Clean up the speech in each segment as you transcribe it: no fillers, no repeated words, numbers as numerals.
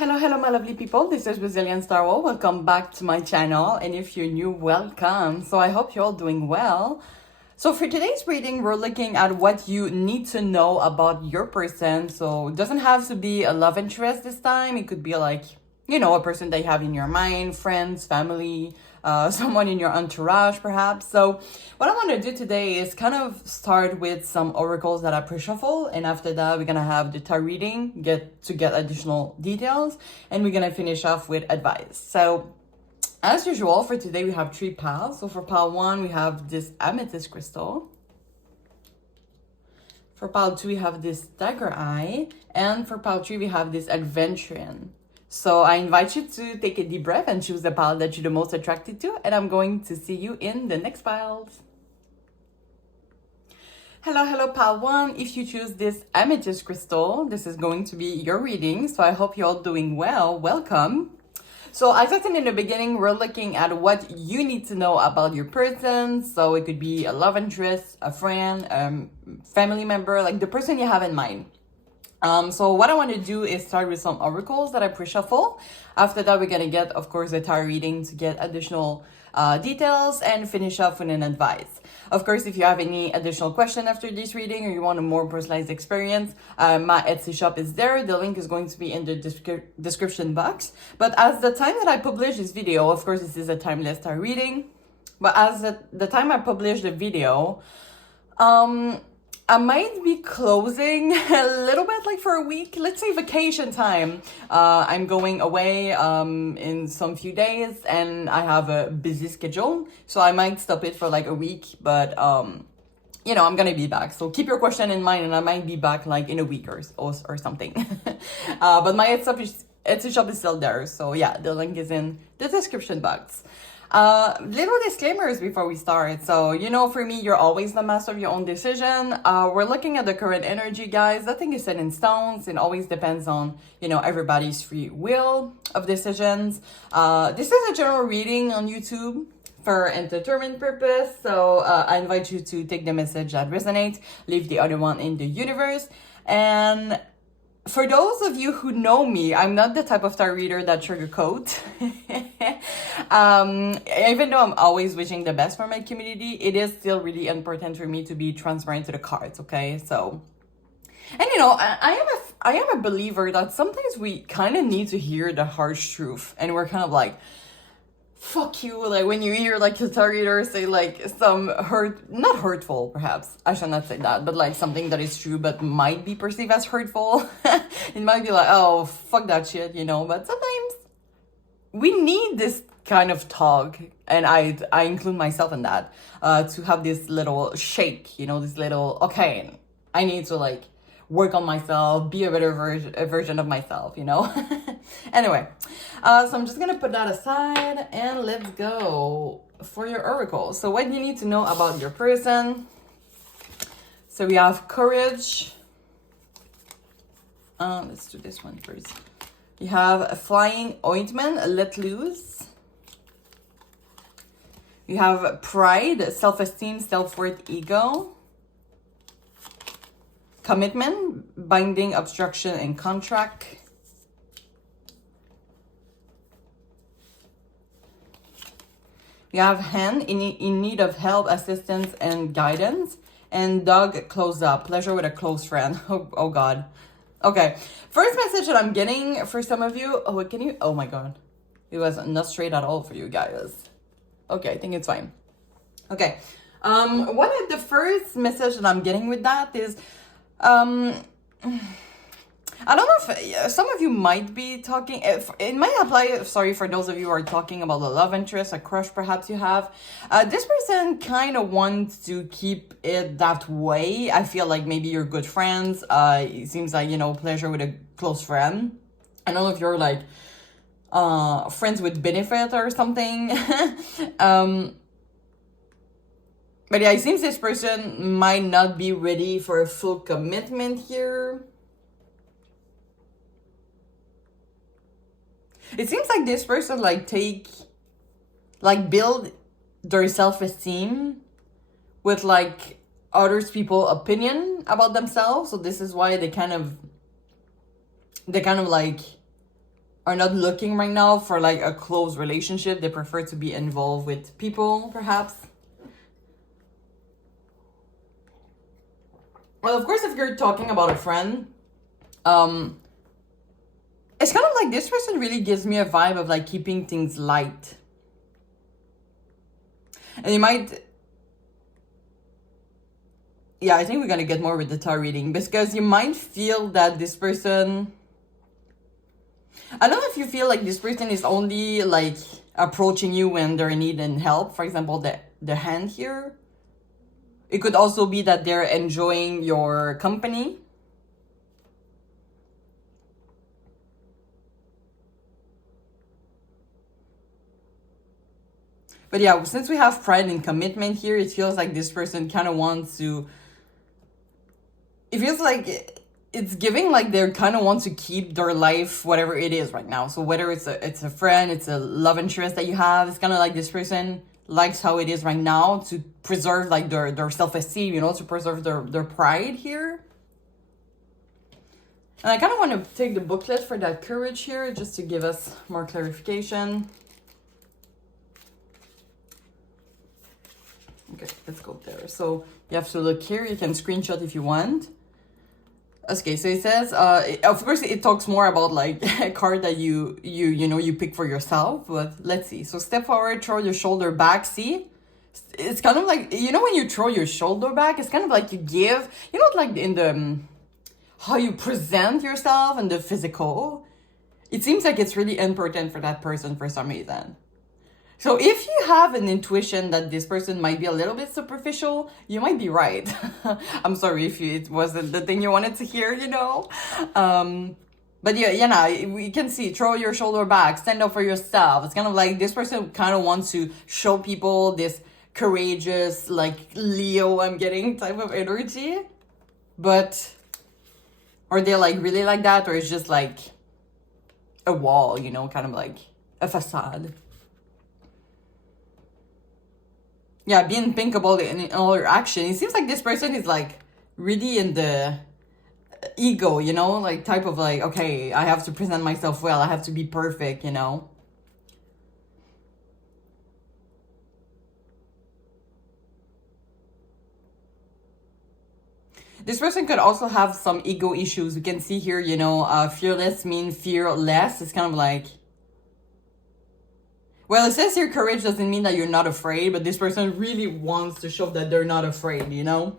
Hello, my lovely people. This is Brazilian Star Wars. Welcome back to my channel. And if you're new, welcome. So I hope you're all doing well. So for today's reading, we're looking at what you need to know about your person. So it doesn't have to be a love interest this time. It could be like, a person that you have in your mind, friends, family, someone in your entourage, perhaps. So what I want to do today is kind of start with some oracles that I pre-shuffle, and after that, we're gonna have the tarot reading, get additional details, and we're gonna finish off with advice. So as usual, for today, we have 3 piles. So for pile 1, we have this Amethyst crystal. For pile 2, we have this Dagger Eye. And for pile 3, we have this Aventurine. So I invite you to take a deep breath and choose the pile that you're the most attracted to. And I'm going to see you in the next piles. Hello, pile 1. If you choose this Amethyst crystal, this is going to be your reading. So I hope you're all doing well. Welcome. So as I said in the beginning, we're looking at what you need to know about your person. So it could be a love interest, a friend, family member, like the person you have in mind. So what I want to do is start with some oracles that I pre-shuffle. After that, we're going to get, of course, a tarot reading to get additional details and finish off with an advice. Of course, if you have any additional question after this reading or you want a more personalized experience, my Etsy shop is there. The link is going to be in the description box. But as the time that I publish this video, of course, this is a timeless tarot reading. But as the time I publish the video, I might be closing a little bit, like for a week, let's say vacation time. I'm going away in some few days and I have a busy schedule. So I might stop it for like a week, but I'm gonna be back. So keep your question in mind and I might be back like in a week or something. But my Etsy shop is still there. So yeah, the link is in the description box. Little disclaimers before we start. So, for me, you're always the master of your own decision. We're looking at the current energy, guys. Nothing is set in stones. It always depends on, everybody's free will of decisions. This is a general reading on YouTube for entertainment purpose. So, I invite you to take the message that resonates, leave the other one in the universe. And for those of you who know me, I'm not the type of tarot reader that sugarcoats. Even though I'm always wishing the best for my community, it is still really important for me to be transparent to the cards, okay? So, and I am a believer that sometimes we kind of need to hear the harsh truth, and we're kind of like, fuck you, like when you hear like the tarot reader say like some not hurtful, perhaps I should not say that, but like something that is true but might be perceived as hurtful. It might be like, oh, fuck that shit, but sometimes we need this kind of talk, and I include myself in that, to have this little shake, this little, okay, I need to like work on myself, be a better version of myself, Anyway, so I'm just gonna put that aside and let's go for your oracle. So what you need to know about your person. So we have courage. Let's do this one first. You have a flying ointment, let loose. You have pride, self-esteem, self-worth, ego. Commitment, binding, obstruction, and contract. You have hand, in need of help, assistance, and guidance. And dog, close up, pleasure with a close friend. Oh God. Okay, first message that I'm getting for some of you. Oh my God. It was not straight at all for you guys. Okay, I think it's fine. Okay, the first message that I'm getting with that is, I don't know if some of you might be talking, it might apply, sorry, for those of you who are talking about a love interest, a crush perhaps you have. This person kind of wants to keep it that way. I feel like maybe you're good friends. It seems like, pleasure with a close friend. I don't know if you're like friends with benefit or something. But yeah, it seems this person might not be ready for a full commitment here. It seems like this person build their self-esteem with like others people opinion about themselves. So this is why they kind of like are not looking right now for like a close relationship. They prefer to be involved with people, perhaps. Well, of course, if you're talking about a friend, it's kind of like this person really gives me a vibe of like keeping things light. And you might, yeah, I think we're gonna get more with the tarot reading, because you might feel that this person, I don't know if you feel like this person is only like approaching you when they're needing help. For example, the hand here. It could also be that they're enjoying your company. But yeah, since we have pride and commitment here, it feels like this person kind of wants to, it feels like it's giving like they kind of want to keep their life, whatever it is right now. So whether it's a friend, it's a love interest that you have, it's kind of like this person likes how it is right now to preserve like their self-esteem, you know, to preserve their pride here. And I kind of want to take the booklet for that courage here, just to give us more clarification. Okay, let's go there. So you have to look here. You can screenshot if you want. Okay, so it says, of course, it talks more about like a card that you pick for yourself. But let's see. So step forward, throw your shoulder back. See, it's kind of like, you know, when you throw your shoulder back, it's kind of like you give, you know, like in the how you present yourself and the physical. It seems like it's really important for that person for some reason. So if you have an intuition that this person might be a little bit superficial, you might be right. I'm sorry if it wasn't the thing you wanted to hear, you know. But yeah, we can see, throw your shoulder back, stand up for yourself. It's kind of like this person kind of wants to show people this courageous, like Leo, I'm getting type of energy. But are they like really like that? Or it's just like a wall, you know, kind of like a facade. Yeah, being pink about it in all your action. It seems like this person is like really in the ego, you know, like type of like, okay, I have to present myself well. I have to be perfect, you know. This person could also have some ego issues. We can see here, you know, fearless mean fearless. It's kind of like, well, it says here courage doesn't mean that you're not afraid, but this person really wants to show that they're not afraid, you know?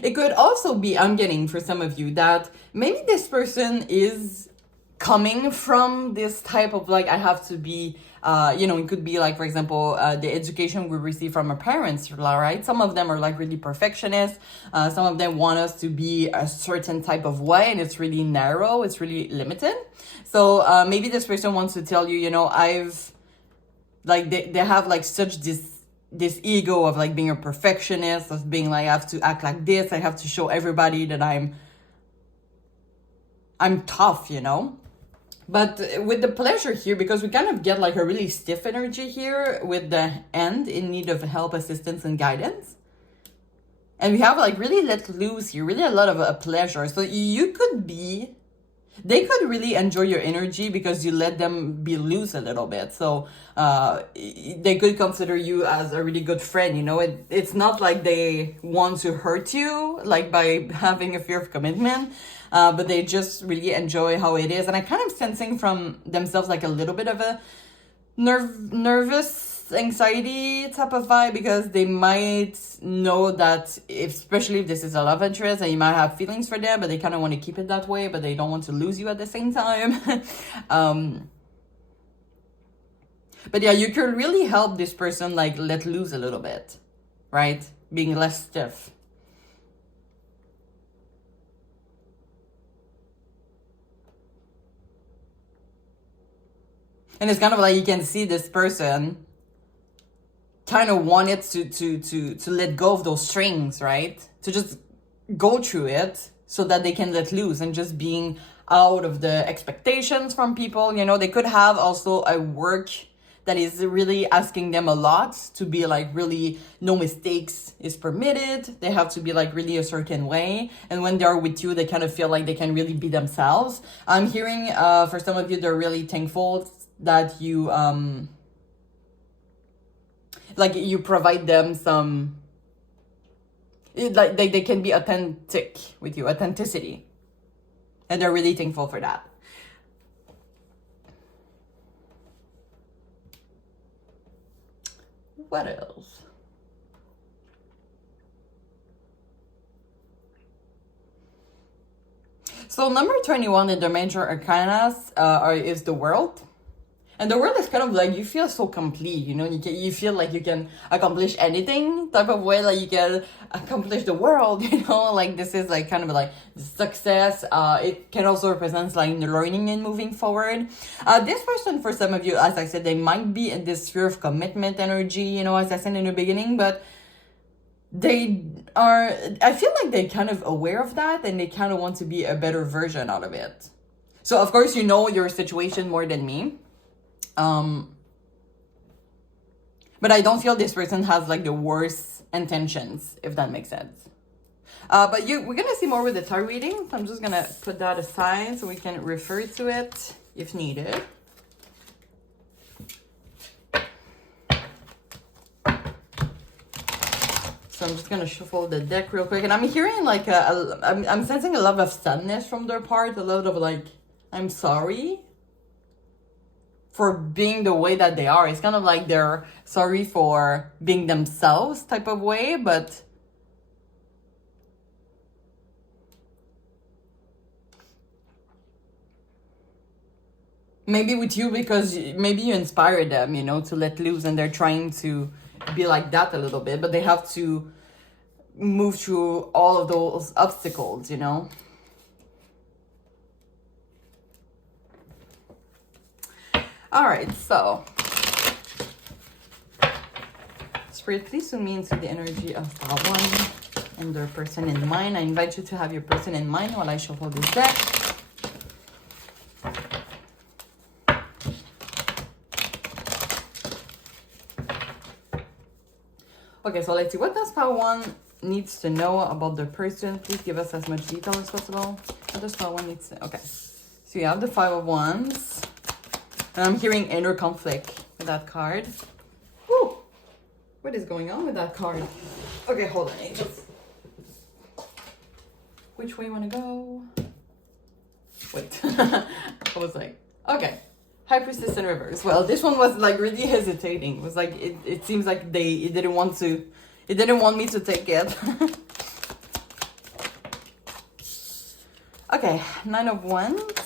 It could also be, I'm getting for some of you, that maybe this person is coming from this type of like, I have to be, you know, it could be like, for example, the education we receive from our parents, right? Some of them are like really perfectionist. Some of them want us to be a certain type of way, and it's really narrow, it's really limited. So maybe this person wants to tell you, you know, they have like such this ego of like being a perfectionist, of being like, I have to act like this, I have to show everybody that I'm tough, you know? But with the pleasure here, because we kind of get like a really stiff energy here with the end in need of help, assistance, and guidance. And we have like really let loose here, really a lot of pleasure. So they could really enjoy your energy because you let them be loose a little bit. So they could consider you as a really good friend, you know. It's not like they want to hurt you, like by having a fear of commitment, but they just really enjoy how it is. And I kind of sensing from themselves like a little bit of a nervous anxiety type of vibe, because they might know that especially if this is a love interest, and you might have feelings for them, but they kind of want to keep it that way, but they don't want to lose you at the same time. But yeah, you can really help this person like let loose a little bit, right? Being less stiff. And it's kind of like you can see this person kind of wanted to let go of those strings, right? To just go through it so that they can let loose, and just being out of the expectations from people. You know, they could have also a work that is really asking them a lot to be like really no mistakes is permitted. They have to be like really a certain way. And when they're with you, they kind of feel like they can really be themselves. I'm hearing for some of you, they're really thankful that you like you provide them some, like they can be authentic with you, authenticity. And they're really thankful for that. What else? So number 21 in the major arcanas is the world. And the world is kind of like, you feel so complete, you know, you feel like you can accomplish anything type of way, like you can accomplish the world, you know, like this is like kind of like success. It can also represent like learning and moving forward. This person, for some of you, as I said, they might be in this sphere of commitment energy, you know, as I said in the beginning, but they are, I feel like they're kind of aware of that and they kind of want to be a better version out of it. So of course, you know your situation more than me. But I don't feel this person has like the worst intentions, if that makes sense. But we're gonna see more with the tarot reading. So I'm just gonna put that aside so we can refer to it if needed. So I'm just gonna shuffle the deck real quick, and I'm hearing like I'm sensing a lot of sadness from their part, a lot of like, I'm sorry for being the way that they are. It's kind of like they're sorry for being themselves type of way, but maybe with you because maybe you inspired them, you know, to let loose, and they're trying to be like that a little bit, but they have to move through all of those obstacles, you know. All right, so Spirit, please zoom me into the energy of that one and their person in mind. I invite you to have your person in mind while I shuffle this deck. Okay, so let's see. What does Power One needs to know about the person? Please give us as much detail as possible. What does Power One needs to know? Okay, so you have the Five of Wands. And I'm hearing inner conflict with that card. Whew. What is going on with that card? Okay, hold on, angels. Which way you want to go? Wait. I was like, okay. High Priestess in reverse. Well, this one was like really hesitating. It was like, it seems like it didn't want me to take it. Okay, Nine of Wands.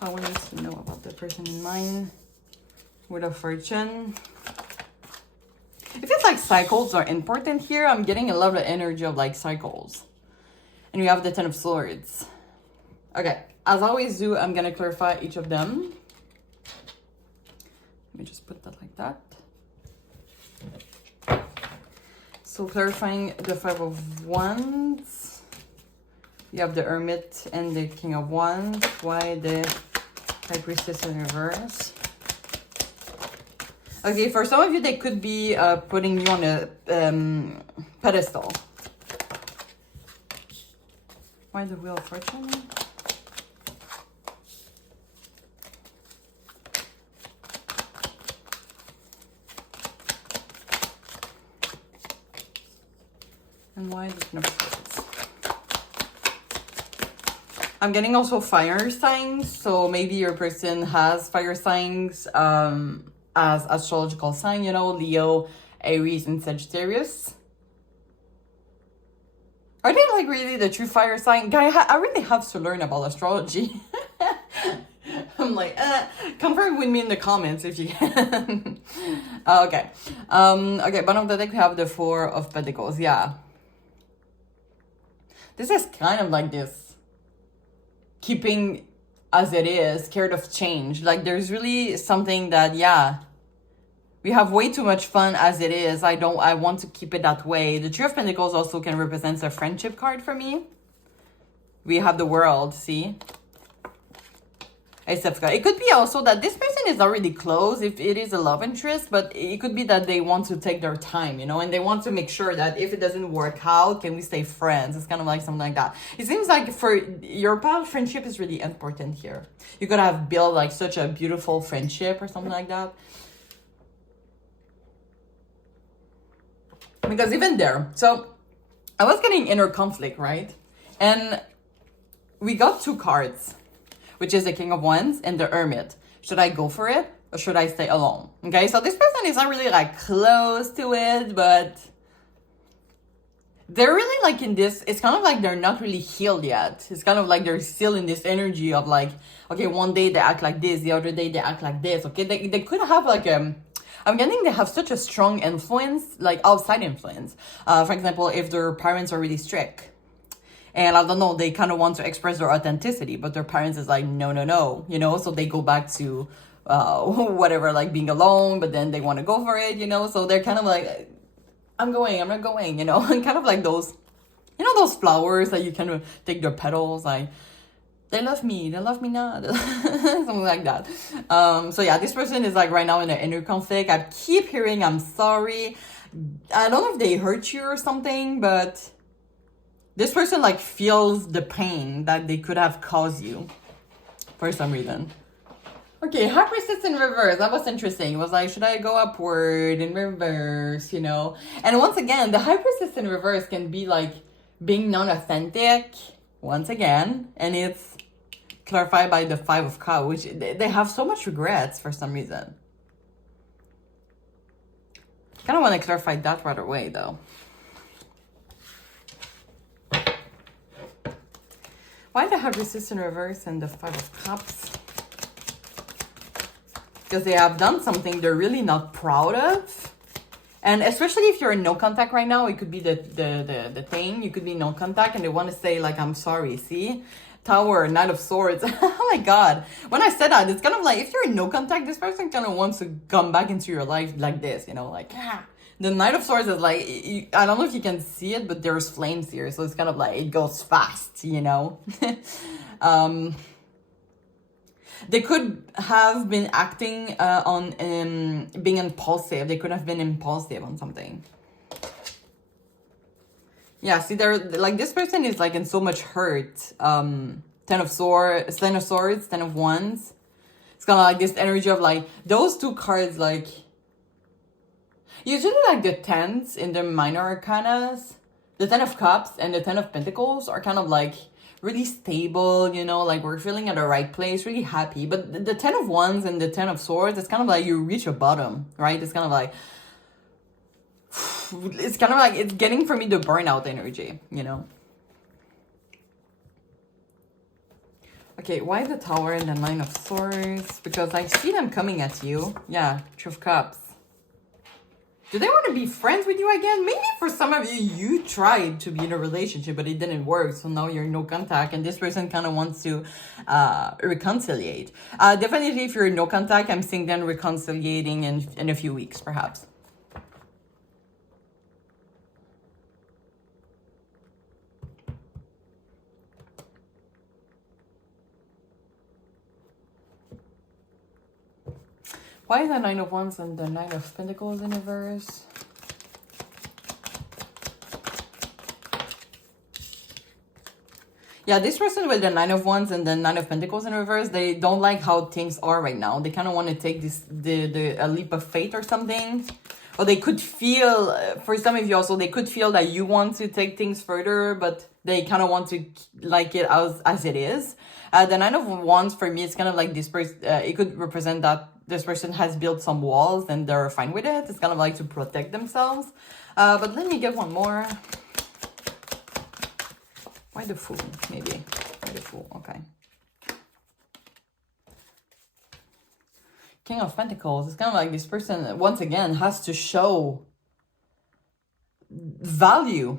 I want us to know about the person in mind. Wheel of Fortune. It feels like cycles are important here. I'm getting a lot of energy of like cycles. And we have the Ten of Swords. Okay, as I always do, I'm gonna clarify each of them. Let me just put that like that. So clarifying the Five of Wands. You have the Hermit and the King of Wands. Why the High Priestess in reverse? Okay, for some of you, they could be putting you on a pedestal. Why the Wheel of Fortune? And why the Ten of Swords? I'm getting also fire signs, so maybe your person has fire signs as astrological sign, you know, Leo, Aries, and Sagittarius. Are they like really the true fire sign? Guy, I really have to learn about astrology. I'm like, confirm with me in the comments if you can. Okay. Okay, bottom of the deck, we have the Four of Pentacles. Yeah. This is kind of like this. Keeping as it is, scared of change. Like there's really something that, yeah, we have way too much fun as it is. I want to keep it that way. The Three of Pentacles also can represent a friendship card for me. We have the World, see? Ace of Cups. It could be also that this person is already close if it is a love interest, but it could be that they want to take their time, you know, and they want to make sure that if it doesn't work out, can we stay friends? It's kind of like something like that. It seems like for your past, friendship is really important here. You could have built like such a beautiful friendship or something like that. Because even there, so I was getting inner conflict, right? And we got two cards, which is the King of Wands and the Hermit. Should I go for it or should I stay alone? Okay, so this person is not really like close to it, but they're really like in this, it's kind of like they're not really healed yet. It's kind of like they're still in this energy of like, okay, one day they act like this, the other day they act like this. Okay, they could have like I'm getting they have such a strong influence, like outside influence. For example, if their parents are really strict, and I don't know, they kind of want to express their authenticity, but their parents is like, no, no, no, you know, so they go back to whatever, like being alone, but then they want to go for it, you know, so they're kind of like, I'm not going, you know, and kind of like those, you know, those flowers that you kind of take their petals, like, they love me not, something like that. So yeah, this person is like right now in an inner conflict. I keep hearing, I'm sorry. I don't know if they hurt you or something, but this person like feels the pain that they could have caused you for some reason. Okay, High Priestess in reverse. That was interesting. It was like, should I go upward in reverse, you know? And once again, the High Priestess in reverse can be like being non-authentic, once again. And it's clarified by the Five of Cups, which they have so much regrets for some reason. Kind of want to clarify that right away, though. Why the High Priestess in reverse and the Five of Cups? Because they have done something they're really not proud of. And especially if you're in no contact right now, it could be the thing. You could be in no contact and they want to say like, I'm sorry, see? Tower, Knight of Swords. Oh my God. When I said that, it's kind of like, if you're in no contact, this person kind of wants to come back into your life like this, you know, like, The Knight of Swords is like, I don't know if you can see it, but there's flames here. So it's kind of like, it goes fast, you know? They could have been acting on being impulsive. They could have been impulsive on something. Yeah, see, they're like, this person is like in so much hurt. Ten of Swords, Ten of Wands. It's kind of like this energy of like, those two cards, like, usually like the tens in the minor arcanas, the Ten of Cups and the Ten of Pentacles are kind of like really stable, you know, like we're feeling at the right place, really happy. But the Ten of Wands and the Ten of Swords, it's kind of like you reach a bottom, right? It's kind of like, it's getting for me the burnout energy, you know? Okay, why the Tower and the Nine of Swords? Because I see them coming at you. Yeah, Two of Cups. Do they want to be friends with you again? Maybe for some of you, you tried to be in a relationship, but it didn't work. So now you're in no contact, and this person kind of wants to reconciliate. Definitely, if you're in no contact, I'm seeing them reconciliating in a few weeks, perhaps. Why is the Nine of Wands and the Nine of Pentacles in reverse? Yeah, this person with the Nine of Wands and the Nine of Pentacles in reverse, they don't like how things are right now. They kind of want to take a leap of faith or something. Or they could feel, for some of you also, they could feel that you want to take things further, but they kind of want to like it as it is. The Nine of Wands, for me, it's kind of like this person, it could represent that this person has built some walls and they're fine with it. It's kind of like to protect themselves. But let me get one more. Why the Fool? Maybe. Why the Fool? Okay. King of Pentacles. It's kind of like this person, once again, has to show value.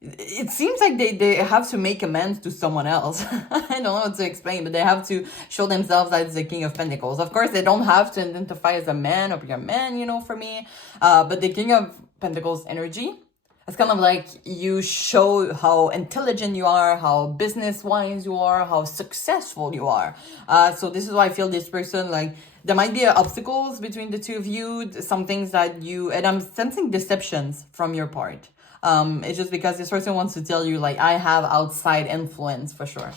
It seems like they have to make amends to someone else. I don't know what to explain, but they have to show themselves as the King of Pentacles. Of course, they don't have to identify as a man or be a man, you know, for me. But the King of Pentacles energy, It's kind of like you show how intelligent you are, how business wise you are, how successful you are. So this is why I feel this person, like, there might be obstacles between the two of you, some things that you, and I'm sensing deceptions from your part. It's just because this person wants to tell you, like, I have outside influence for sure.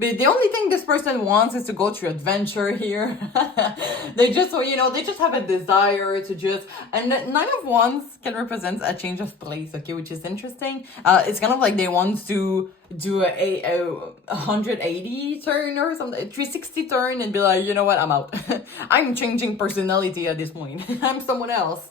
But the only thing this person wants is to go through adventure here. They just, they just have a desire to just, and nine of wands can represent a change of place, okay, which is interesting. It's kind of like they want to do a 180 turn or something, 360 turn and be like, you know what, I'm out. I'm changing personality at this point. I'm someone else.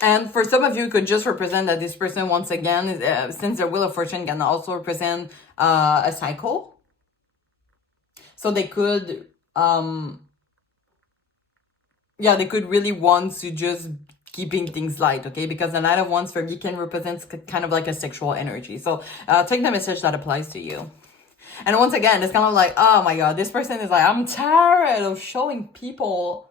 And for some of you, it could just represent that this person, once again, since their Wheel of Fortune can also represent a cycle. So they could, they could really want to just keeping things light, okay? Because the Knight of Wands for you can represent kind of like a sexual energy. So take the message that applies to you. And once again, it's kind of like, oh my God, this person is like, I'm tired of showing people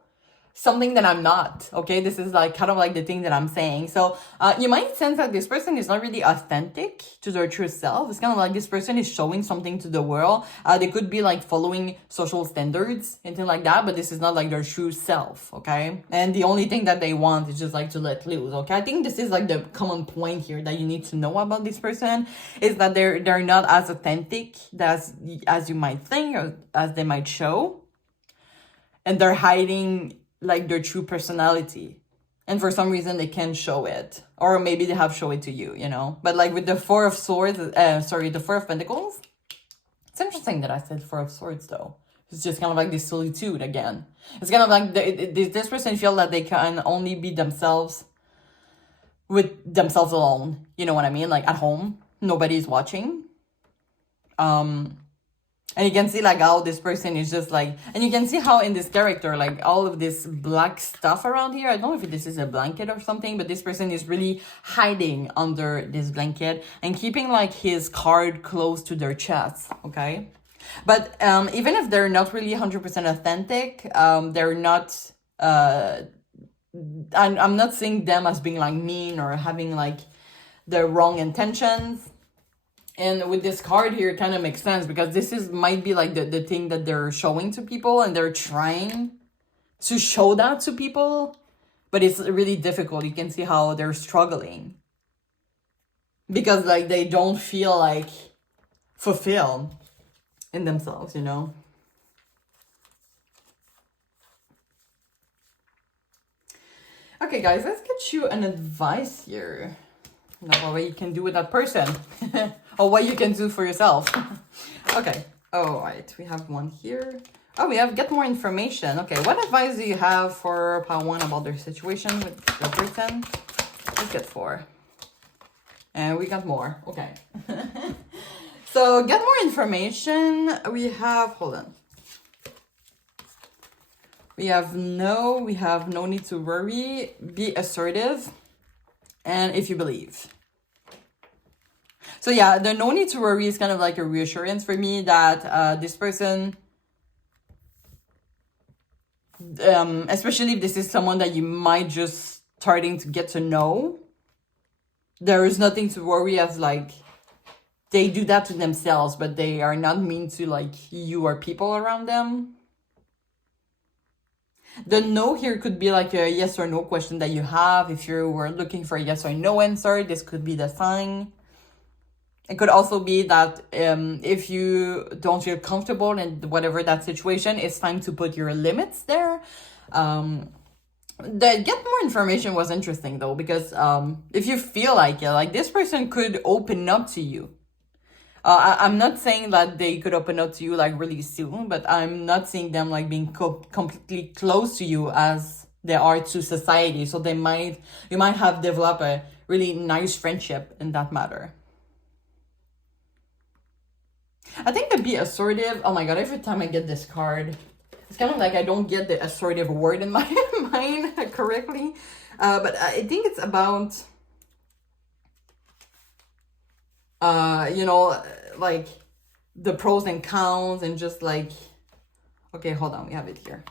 something that I'm not, okay? This is like kind of like the thing that I'm saying. So you might sense that this person is not really authentic to their true self. It's kind of like this person is showing something to the world. They could be like following social standards and things like that, but this is not like their true self, okay? And the only thing that they want is just like to let loose, okay? I think this is like the common point here that you need to know about this person is that they're not as authentic as you might think or as they might show. And they're hiding like their true personality, and for some reason they can't show it, or maybe they have show it to you, but like with the Four of Swords, the Four of Pentacles, it's interesting that I said Four of Swords though. It's just kind of like this solitude again. It's kind of like this person feel that they can only be themselves with themselves alone, you know what I mean, like at home, nobody's watching. And you can see like how this person is just like, and you can see how in this character, like all of this black stuff around here, I don't know if this is a blanket or something, but this person is really hiding under this blanket and keeping like his card close to their chest, okay? But even if they're not really 100% authentic, they're not, I'm not seeing them as being like mean or having like the wrong intentions. And with this card here, it kind of makes sense because this might be like the thing that they're showing to people and they're trying to show that to people, but it's really difficult. You can see how they're struggling because like they don't feel like fulfilled in themselves, Okay, guys, let's get you an advice here. What you can do with that person or what you can do for yourself. Okay. All right. We have one here. Oh, we have get more information. Okay. What advice do you have for Pile 1 about their situation with the person? Let's get 4. And we got more. Okay. So get more information. We have, hold on. We have no need to worry. Be assertive. And if you believe. So yeah, the no need to worry is kind of like a reassurance for me that this person, especially if this is someone that you might just starting to get to know, there is nothing to worry as like they do that to themselves, but they are not mean to like you or people around them. The no here could be like a yes or no question that you have. If you were looking for a yes or no answer, this could be the sign. It could also be that if you don't feel comfortable in whatever that situation, it's time to put your limits there. The get more information was interesting though, because if you feel like it, like this person could open up to you. I'm not saying that they could open up to you like really soon, but I'm not seeing them like being completely close to you as they are to society. So you might have developed a really nice friendship in that matter. I think to be assertive, oh my God, every time I get this card, it's kind of like I don't get the assertive word in my mind correctly. But I think it's about, like the pros and cons and just like Okay, hold on. We have it here.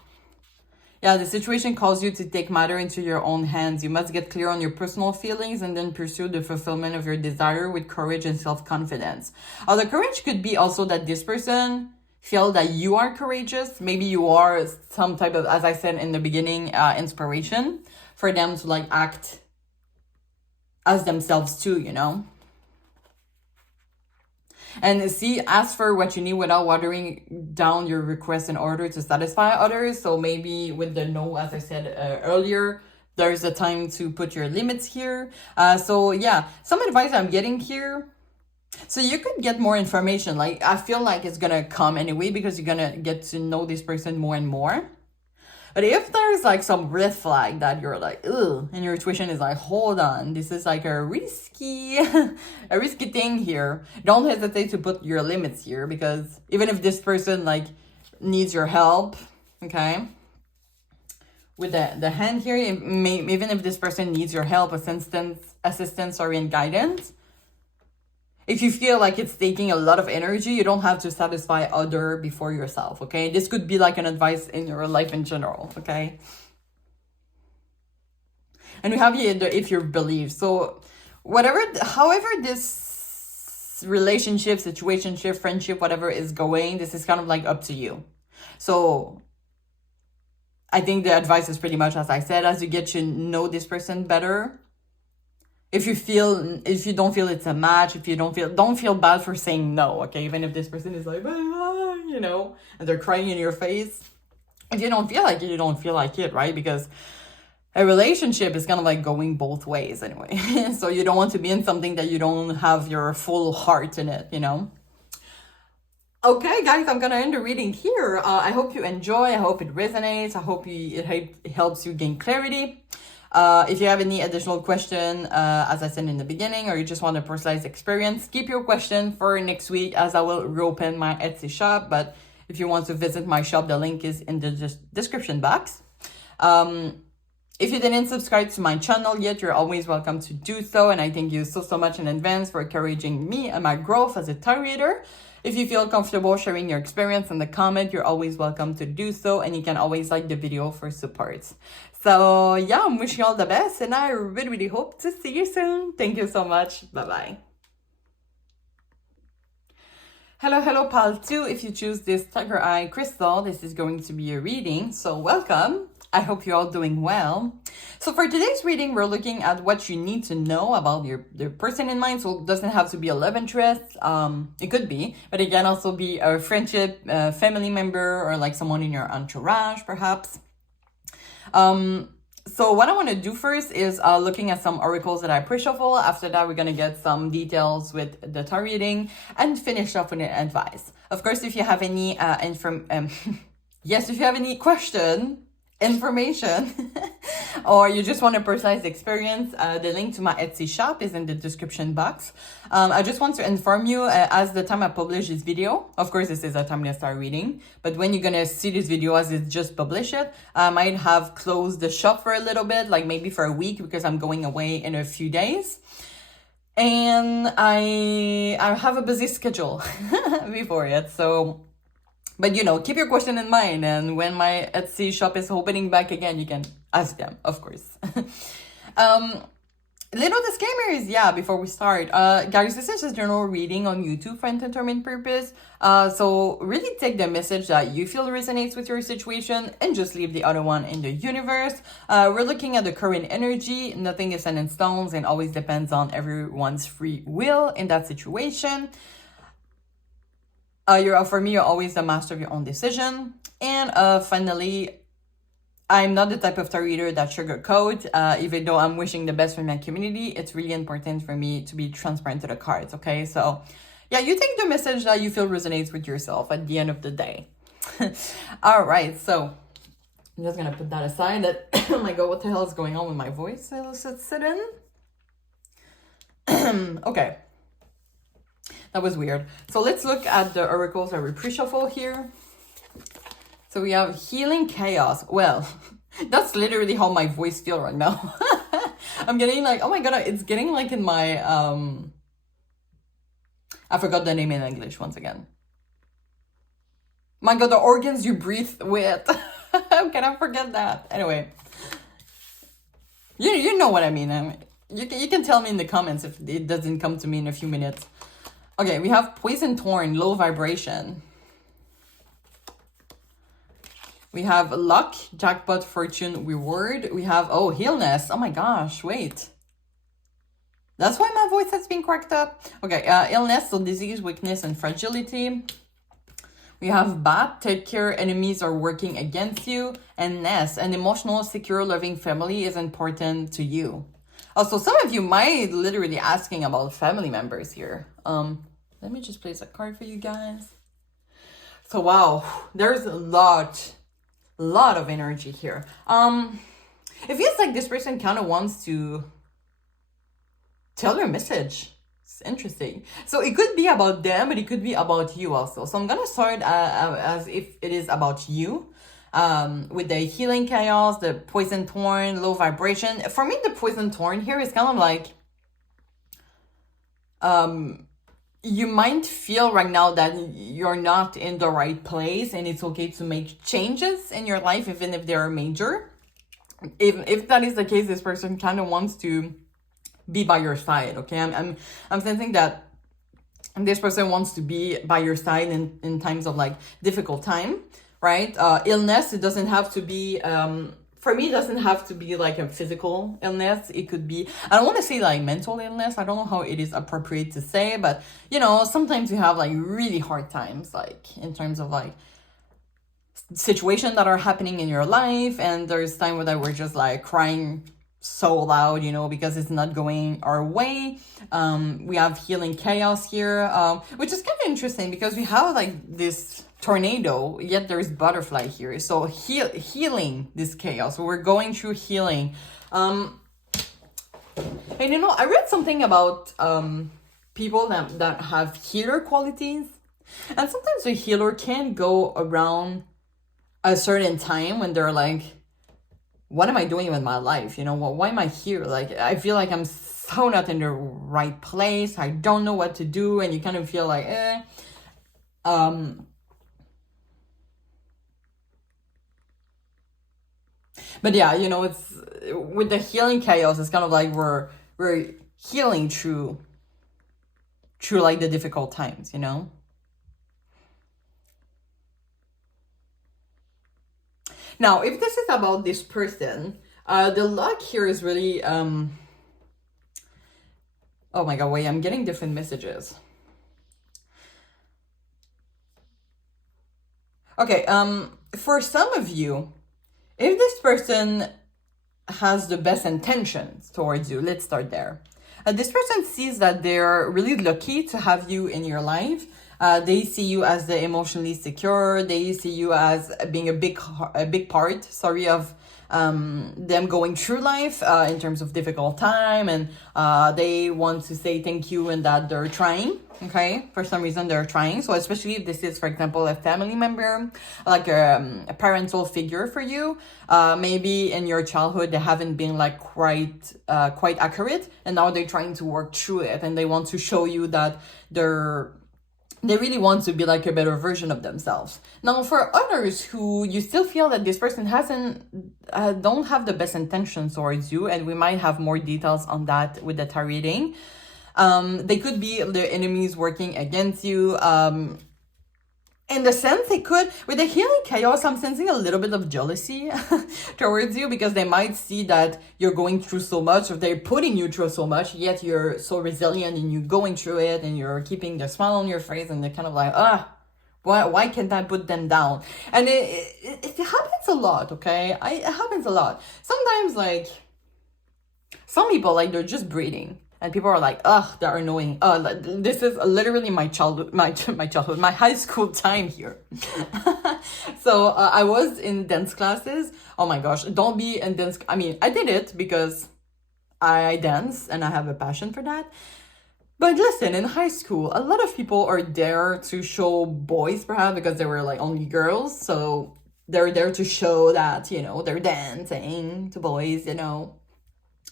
Yeah, the situation calls you to take matter into your own hands. You must get clear on your personal feelings and then pursue the fulfillment of your desire with courage and self-confidence. The courage could be also that this person feel that you are courageous. Maybe you are some type of, as I said in the beginning, inspiration for them to like act as themselves too, you know? And see, ask for what you need without watering down your request in order to satisfy others. So maybe with the no, as I said earlier, there's a time to put your limits here. So yeah, some advice I'm getting here. So you could get more information. Like, I feel like it's gonna come anyway because you're gonna get to know this person more and more. But if there's like some red flag that you're like, ugh, and your intuition is like, hold on, this is like a risky, a risky thing here. Don't hesitate to put your limits here, because even if this person like needs your help, okay, with the hand here, even if this person needs your help, assistance, or in guidance, if you feel like it's taking a lot of energy, you don't have to satisfy other before yourself, okay? This could be like an advice in your life in general, okay? And we have here the if your beliefs. So however this relationship, situationship, friendship, whatever is going, this is kind of like up to you. So I think the advice is pretty much, as I said, as you get to know this person better, if you don't feel it's a match, if you don't feel bad for saying no, okay? Even if this person is like, you know, and they're crying in your face. If you don't feel like it, you don't feel like it, right? Because a relationship is kind of like going both ways anyway. So you don't want to be in something that you don't have your full heart in it, you know? Okay, guys, I'm gonna end the reading here. I hope you enjoy. I hope it resonates. I hope it helps you gain clarity. If you have any additional question, as I said in the beginning, or you just want a personalized experience, keep your question for next week, as I will reopen my Etsy shop. But if you want to visit my shop, the link is in the description box. If you didn't subscribe to my channel yet, you're always welcome to do so. And I thank you so much in advance for encouraging me and my growth as a tarot reader. If you feel comfortable sharing your experience in the comment, you're always welcome to do so. And you can always like the video for support. So yeah, I'm wishing you all the best, and I really hope to see you soon. Thank you so much. Bye-bye. Hello, pal 2. If you choose this tiger eye crystal, this is going to be a reading. So welcome. I hope you're all doing well. So for today's reading, we're looking at what you need to know about the person in mind. So it doesn't have to be a love interest. It could be, but it can also be a friendship, a family member, or like someone in your entourage, perhaps. So what I want to do first is looking at some oracles that I pre-shuffle. After that, we're going to get some details with the tarot reading and finish off with an advice. Of course, if you have any if you have any information or you just want a personalized experience, the link to my Etsy shop is in the description box. I just want to inform you, as the time I publish this video, of course this is a timeless tarot reading, but when you're gonna see this video as it's just published, I might have closed the shop for a little bit, like maybe for a week, because I'm going away in a few days. And I have a busy schedule before it, so... But, you know, keep your question in mind. And when my Etsy shop is opening back again, you can ask them, of course. Little disclaimers, before we start. Guys, this is a general reading on YouTube for entertainment purpose. So really take the message that you feel resonates with your situation and just leave the other one in the universe. We're looking at the current energy. Nothing is set in stones and always depends on everyone's free will in that situation. For me, you're always the master of your own decision. And finally, I'm not the type of tarot reader that sugarcoat. Even though I'm wishing the best for my community, it's really important for me to be transparent to the cards, okay? So, yeah, you take the message that you feel resonates with yourself at the end of the day. All right, so I'm just going to put that aside. Oh my God, what the hell is going on with my voice? Let's sit in. Okay. That was weird. So let's look at the oracles that we pre-shuffle here. So we have healing chaos. Well, that's literally how my voice feels right now. I'm getting like, oh my God, it's getting like in my, I forgot the name in English once again. My God, the organs you breathe with. How can I forget that? Anyway, you know what I mean. You can tell me in the comments if it doesn't come to me in a few minutes. Okay, we have Poison Thorn, low vibration. We have Luck, Jackpot, Fortune, Reward. We have, oh, Illness. Oh my gosh, wait. That's why my voice has been cracked up. Okay, Illness, so disease, weakness, and fragility. We have Bat, take care, enemies are working against you. And Nest, an emotional, secure, loving family is important to you. Also, some of you might literally asking about family members here. Let me just place a card for you guys. So wow, there's a lot of energy here. It feels like this person kind of wants to tell your message. It's interesting. So it could be about them, but it could be about you also. So I'm gonna start as if it is about you. With the healing chaos, the poison thorn, low vibration. For me, the poison thorn here is kind of like you might feel right now that you're not in the right place, and it's okay to make changes in your life, even if they're major. If that is the case, this person kind of wants to be by your side. Okay, I'm sensing that this person wants to be by your side in times of like difficult time, right? Illness, it doesn't have to be for me, it doesn't have to be like a physical illness. It could be, I don't want to say like mental illness. I don't know how it is appropriate to say, but you know, sometimes you have like really hard times, like in terms of like situations that are happening in your life. And there's time where we're just like crying so loud, you know, because it's not going our way. We have healing chaos here, which is kind of interesting because we have like this tornado, yet there's butterfly here. So healing this chaos. So we're going through healing. And you know, I read something about people that have healer qualities. And sometimes the healer can go around a certain time when they're like, what am I doing with my life? You know, why am I here? Like, I feel like I'm so not in the right place. I don't know what to do. And you kind of feel like, But yeah, you know, it's with the healing chaos, it's kind of like we're healing through like the difficult times, you know? Now, if this is about this person, the luck here is really, oh my God, wait, I'm getting different messages. Okay, for some of you, if this person has the best intentions towards you, let's start there. This person sees that they're really lucky to have you in your life. They see you as the emotionally secure. They see you as being a big part, of them going through life in terms of difficult time, and they want to say thank you and that they're trying. Okay, for some reason they're trying. So especially if this is, for example, a family member, like a parental figure for you, maybe in your childhood they haven't been like quite accurate, and now they're trying to work through it, and they want to show you that they really want to be like a better version of themselves. Now, for others who you still feel that this person don't have the best intentions towards you, and we might have more details on that with the tarot reading. They could be the enemies working against you. In the sense, they could, with the healing chaos, I'm sensing a little bit of jealousy towards you, because they might see that you're going through so much, or they're putting you through so much, yet you're so resilient and you're going through it and you're keeping the smile on your face, and they're kind of like, why can't I put them down? And it happens a lot, okay? It happens a lot. Sometimes, like, some people, like, they're just breathing. And people are like, they're annoying. This is literally my childhood, my high school time here. So I was in dance classes. Oh my gosh, don't be in dance. I mean, I did it because I dance and I have a passion for that. But listen, in high school, a lot of people are there to show boys, perhaps, because they were like only girls. So they're there to show that, you know, they're dancing to boys, you know.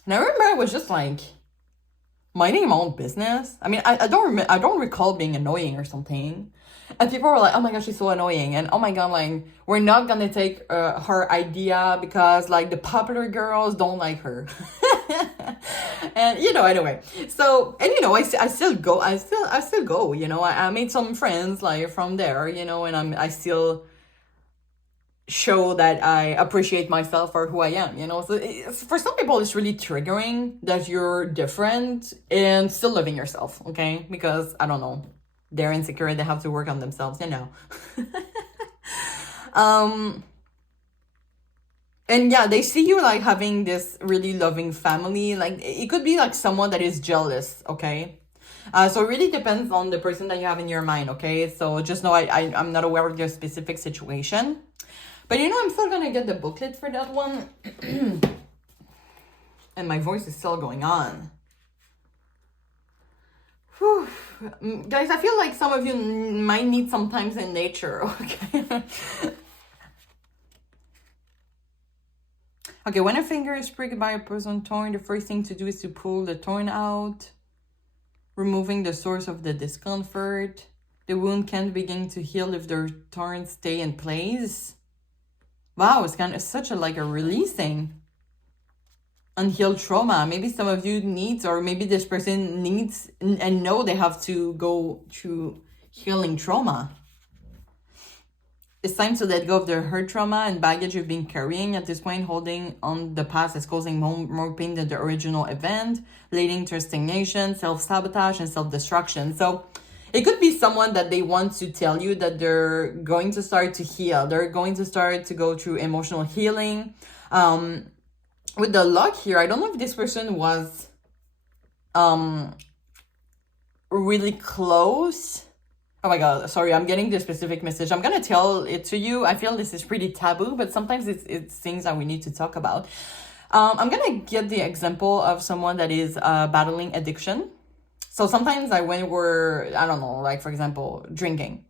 And I remember I was just like, minding my own business. I mean, I don't recall being annoying or something. And people were like, oh my gosh, she's so annoying. And oh my God, like, we're not gonna take her idea because like the popular girls don't like her. And anyway. So, and I still go, I still go, I made some friends like from there, and I still show that I appreciate myself for who I am, So for some people, it's really triggering that you're different and still living yourself, okay? Because, I don't know, they're insecure, they have to work on themselves, And yeah, they see you like having this really loving family. Like it could be like someone that is jealous, okay? So it really depends on the person that you have in your mind, okay? So just know I'm not aware of your specific situation. But I'm still gonna get the booklet for that one. And my voice is still going on. Whew. Guys, I feel like some of you might need some time in nature, okay? Okay, when a finger is pricked by a poison thorn, the first thing to do is to pull the thorn out, removing the source of the discomfort. The wound can't begin to heal if the thorns stay in place. Wow, it's such a releasing unhealed trauma. Maybe some of you needs, or maybe this person needs and know they have to go through healing trauma. It's time to let go of the hurt trauma and baggage you've been carrying. At this point, holding on the past is causing more pain than the original event, leading to stagnation, self-sabotage, and self-destruction. So it could be someone that they want to tell you that they're going to start to heal. They're going to start to go through emotional healing. With the luck here, I don't know if this person was really close. Oh my God, sorry, I'm getting the specific message. I'm gonna tell it to you. I feel this is pretty taboo, but sometimes it's things that we need to talk about. I'm gonna get the example of someone that is battling addiction. So sometimes when we're, I don't know, like for example, drinking.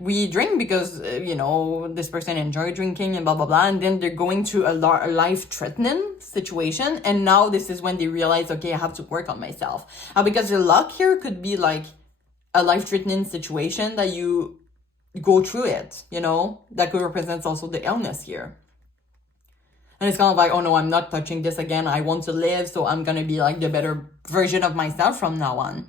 We drink because, this person enjoy drinking and blah, blah, blah. And then they're going through a life-threatening situation. And now this is when they realize, okay, I have to work on myself. Because the luck here could be like a life-threatening situation that you go through it, that could represent also the illness here. And it's kind of like, oh no, I'm not touching this again. I want to live, so I'm going to be like the better version of myself from now on.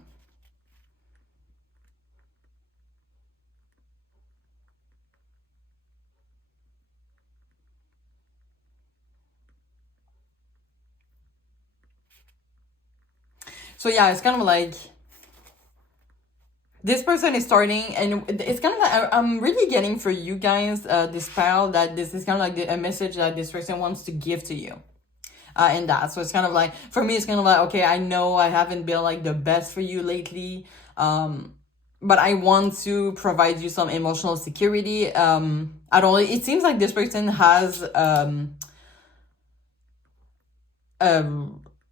So yeah, it's kind of like this person is starting, and it's kind of like I'm really getting for you guys this pile that this is kind of like a message that this person wants to give to you. And that, so it's kind of like, for me, it's kind of like, okay, I know I haven't been like the best for you lately, but I want to provide you some emotional security. It seems like this person has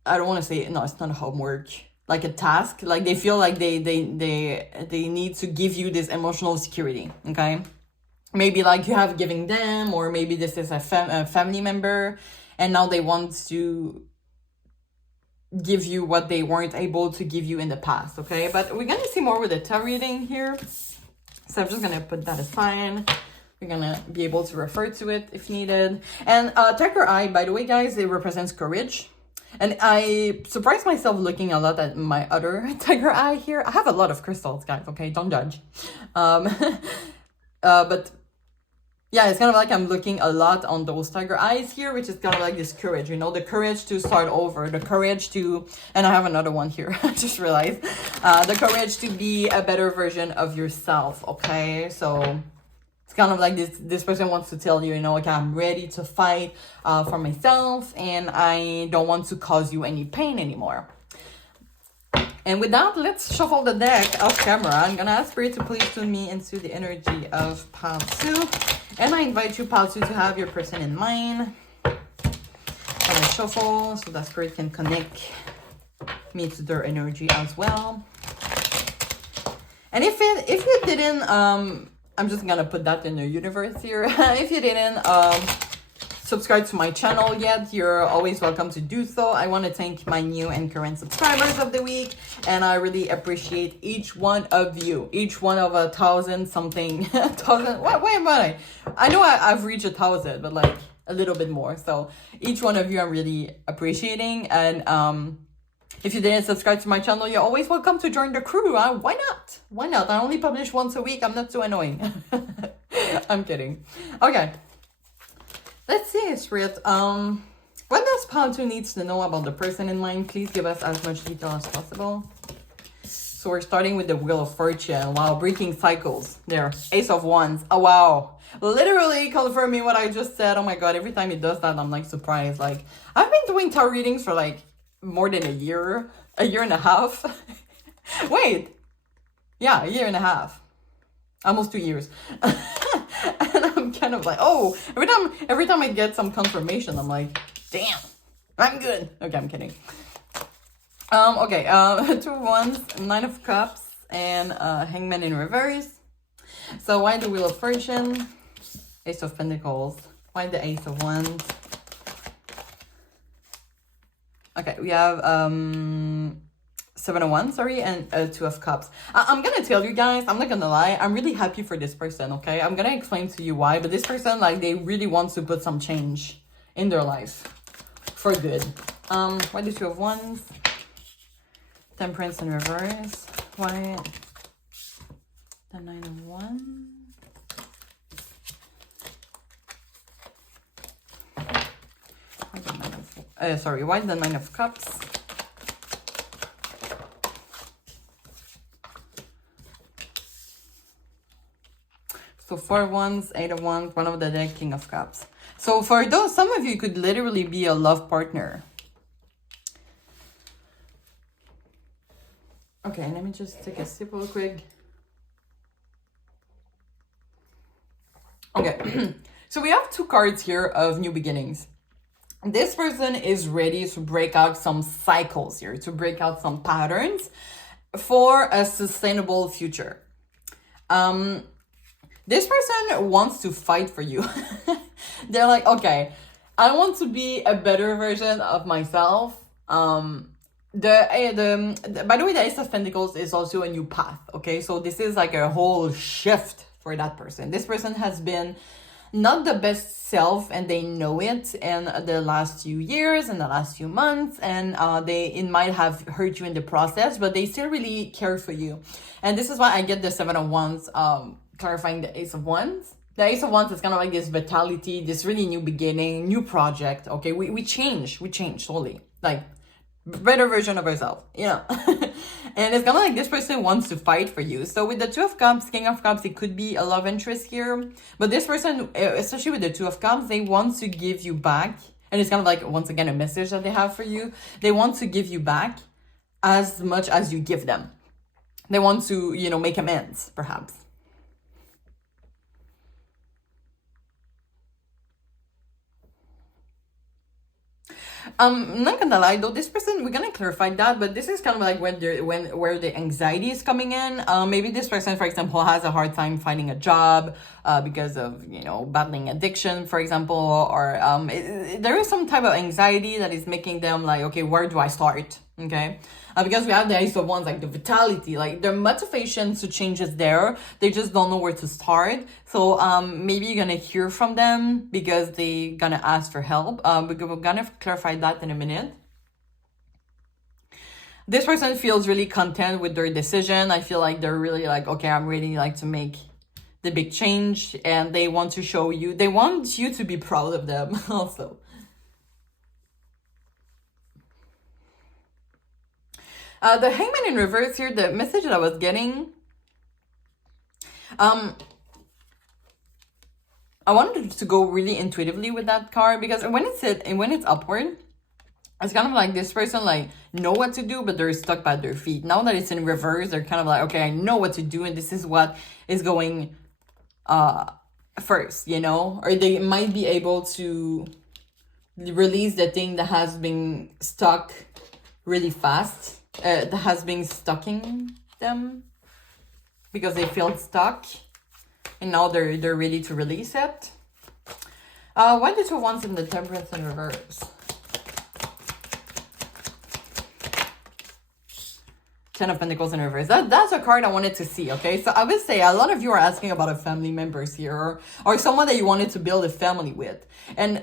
I don't want to say, no, it's not homework, like a task. Like they feel like they need to give you this emotional security, okay? Maybe like you have giving them, or maybe this is a family member, and now they want to give you what they weren't able to give you in the past, okay? But we're gonna see more with the tarot reading here. So I'm just gonna put that aside. We're gonna be able to refer to it if needed. And tiger eye, by the way, guys, it represents courage. And I surprised myself looking a lot at my other tiger eye here. I have a lot of crystals, guys, okay? Don't judge. But yeah, it's kind of like I'm looking a lot on those tiger eyes here, which is kind of like this courage, the courage to start over, the courage to, and I have another one here, I just realized, the courage to be a better version of yourself, okay? So it's kind of like this person wants to tell you, okay, I'm ready to fight for myself, and I don't want to cause you any pain anymore. And with that, let's shuffle the deck off camera. I'm gonna ask Spirit to please tune me into the energy of pile 2. And I invite you, pile 2, to have your person in mind. I'm gonna shuffle so that Spirit can connect me to their energy as well. And if you didn't, I'm just gonna put that in the universe here. If you didn't subscribed to my channel yet, you're always welcome to do so. I want to thank my new and current subscribers of the week, and I really appreciate each one of you. Each one of 1,000 something, 1,000. Wait, am I know I've reached 1,000, but like a little bit more. So each one of you, I'm really appreciating. And if you didn't subscribe to my channel, you're always welcome to join the crew. Why not? Why not? I only publish once a week. I'm not so annoying. I'm kidding. Okay. Let's see, Spirit. What does Pile 2 needs to know about the person in mind? Please give us as much detail as possible. So we're starting with the Wheel of Fortune. Wow, breaking cycles. There, Ace of Wands. Oh, wow. Literally confirming what I just said. Oh my god, every time it does that, I'm like surprised. Like, I've been doing tarot readings for like more than a year and a half. Wait. Yeah, a year and a half. Almost 2 years. And I'm kind of like, oh, every time I get some confirmation, I'm like, damn, I'm good. Okay, I'm kidding. Okay, 2 Wands, 9 of Cups, and Hangman in reverse. So why the Wheel of Fortune? Ace of Pentacles. Why the Ace of Wands? Okay, we have 7 of Wands, sorry, and 2 of Cups. I'm gonna tell you guys, I'm not gonna lie, I'm really happy for this person, okay? I'm gonna explain to you why, but this person, like, they really want to put some change in their life for good. Why the 2 of Wands? Temperance in reverse. Why the 9 of Wands? Why the 9 of, sorry, why the 9 of Cups? So 4 Wands, 8 of Wands, one of the deck, King of Cups. So for those, some of you could literally be a love partner. Okay, let me just take a sip real quick. Okay, so we have 2 cards here of new beginnings. This person is ready to break out some cycles here, to break out some patterns for a sustainable future. This person wants to fight for you. They're like, okay, I want to be a better version of myself. By the way, the Ace of Pentacles is also a new path, okay? So this is like a whole shift for that person. This person has been not the best self, and they know it in the last few years, in the last few months, and it might have hurt you in the process, but they still really care for you. And this is why I get the 7 of Wands, clarifying the Ace of Wands. The Ace of Wands is kind of like this vitality, this really new beginning, new project. Okay, we change slowly, like better version of ourselves, you know. And it's kind of like this person wants to fight for you. So with the 2 of Cups, King of Cups, it could be a love interest here. But this person, especially with the 2 of Cups, they want to give you back. And it's kind of like, once again, a message that they have for you. They want to give you back as much as you give them. They want to, you know, make amends, perhaps. I'm not gonna lie though, this person, we're gonna clarify that, but this is kind of like where the anxiety is coming in. Maybe this person, for example, has a hard time finding a job because of, you know, battling addiction, for example, or there is some type of anxiety that is making them like, okay, where do I start? Okay, because we have the Ace of Wands, like the vitality, like their motivation to change is there. They just don't know where to start. So maybe you're gonna hear from them because they're gonna ask for help. We're gonna clarify that in a minute. This person feels really content with their decision. I feel like they're really like, okay, I'm ready like to make the big change, and they want to show you, they want you to be proud of them also. The Hangman in reverse here, the message that I was getting, I wanted to go really intuitively with that card, because when it's upward, it's kind of like this person like know what to do, but they're stuck by their feet. Now that it's in reverse, they're kind of like, okay, I know what to do, and this is what is going first, you know? Or they might be able to release the thing that has been stuck really fast. That has been stucking them because they feel stuck, and now they're ready to release it. Why the 2 of Wands in the Temperance in reverse? 10 of Pentacles in reverse. That's a card I wanted to see, okay? So I would say a lot of you are asking about a family members here, or someone that you wanted to build a family with. And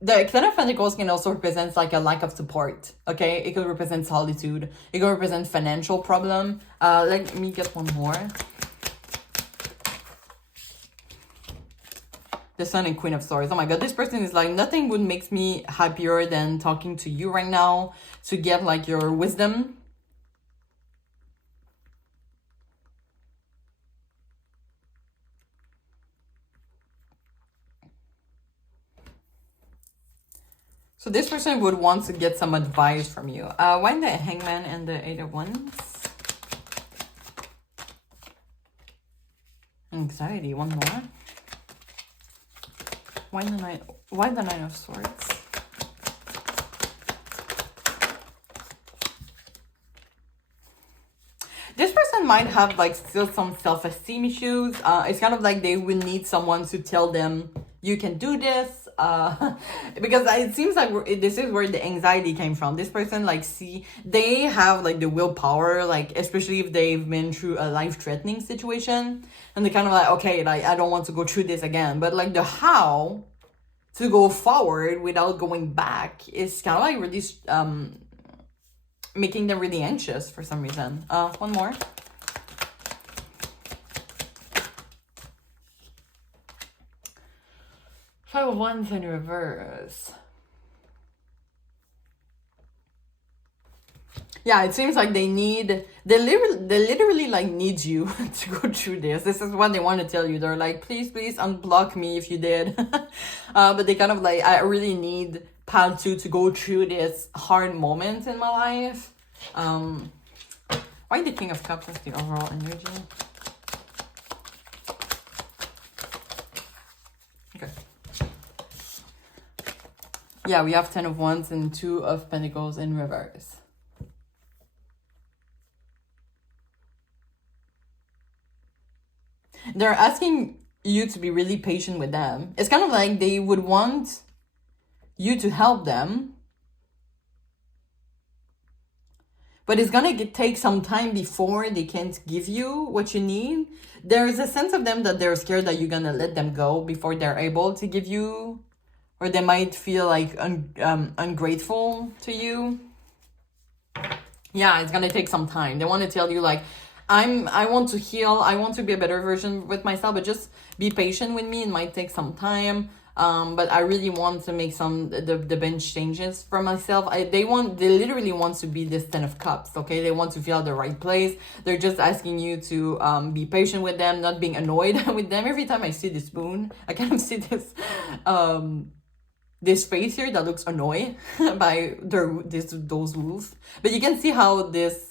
the 10 of Pentacles can also represent like a lack of support, okay? It could represent solitude. It could represent financial problem. Let me get one more. The Sun and Queen of Swords. Oh my God, this person is like, nothing would make me happier than talking to you right now to get like your wisdom. So this person would want to get some advice from you. Why the Hangman and the 8 of Wands? Anxiety, one more. Why the Nine of Swords? This person might have like still some self-esteem issues. It's kind of like they will need someone to tell them you can do this. Because it seems like this is where the anxiety came from. This person like they have like the willpower, like especially if they've been through a life-threatening situation, and they're kind of like, okay, like I don't want to go through this again. But like the how to go forward without going back is kind of like really making them really anxious for some reason. One more. Five of Wands in reverse. Yeah, it seems like they literally like need you to go through this. This is what they want to tell you. They're like, please unblock me if you did. But they kind of like, I really need pile 2 to go through this hard moment in my life. Why the King of Cups is the overall energy? Okay. Yeah, we have 10 of Wands and 2 of Pentacles in reverse. They're asking you to be really patient with them. It's kind of like they would want you to help them, but it's gonna take some time before they can give you what you need. There's a sense of them that they're scared that you're gonna let them go before they're able to give you, or they might feel like ungrateful to you. Yeah, it's gonna take some time. They want to tell you like, I want to heal. I want to be a better version with myself, but just be patient with me. It might take some time. But I really want to make the bench changes for myself. They literally want to be this 10 of Cups, okay? They want to feel at the right place. They're just asking you to be patient with them, not being annoyed with them. Every time I see this moon, I kind of see this face here that looks annoyed by those moves. But you can see how this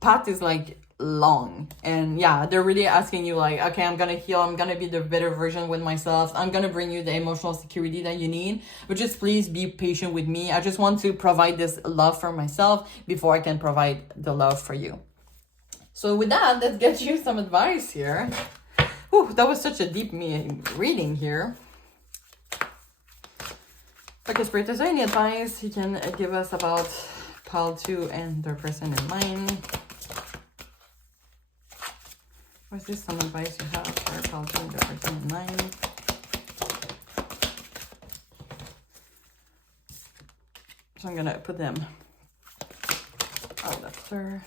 path is like long, and yeah, they're really asking you like, okay, I'm gonna heal, I'm gonna be the better version with myself, I'm gonna bring you the emotional security that you need, but just please be patient with me. I just want to provide this love for myself before I can provide the love for you. So with that, let's get you some advice here. Whew, that was such a deep reading here. Okay, Spirit, is there any advice you can give us about pile 2 and their person in mind? Was this some advice you have for pile 2 and their person in mind? So I'm gonna put them out after.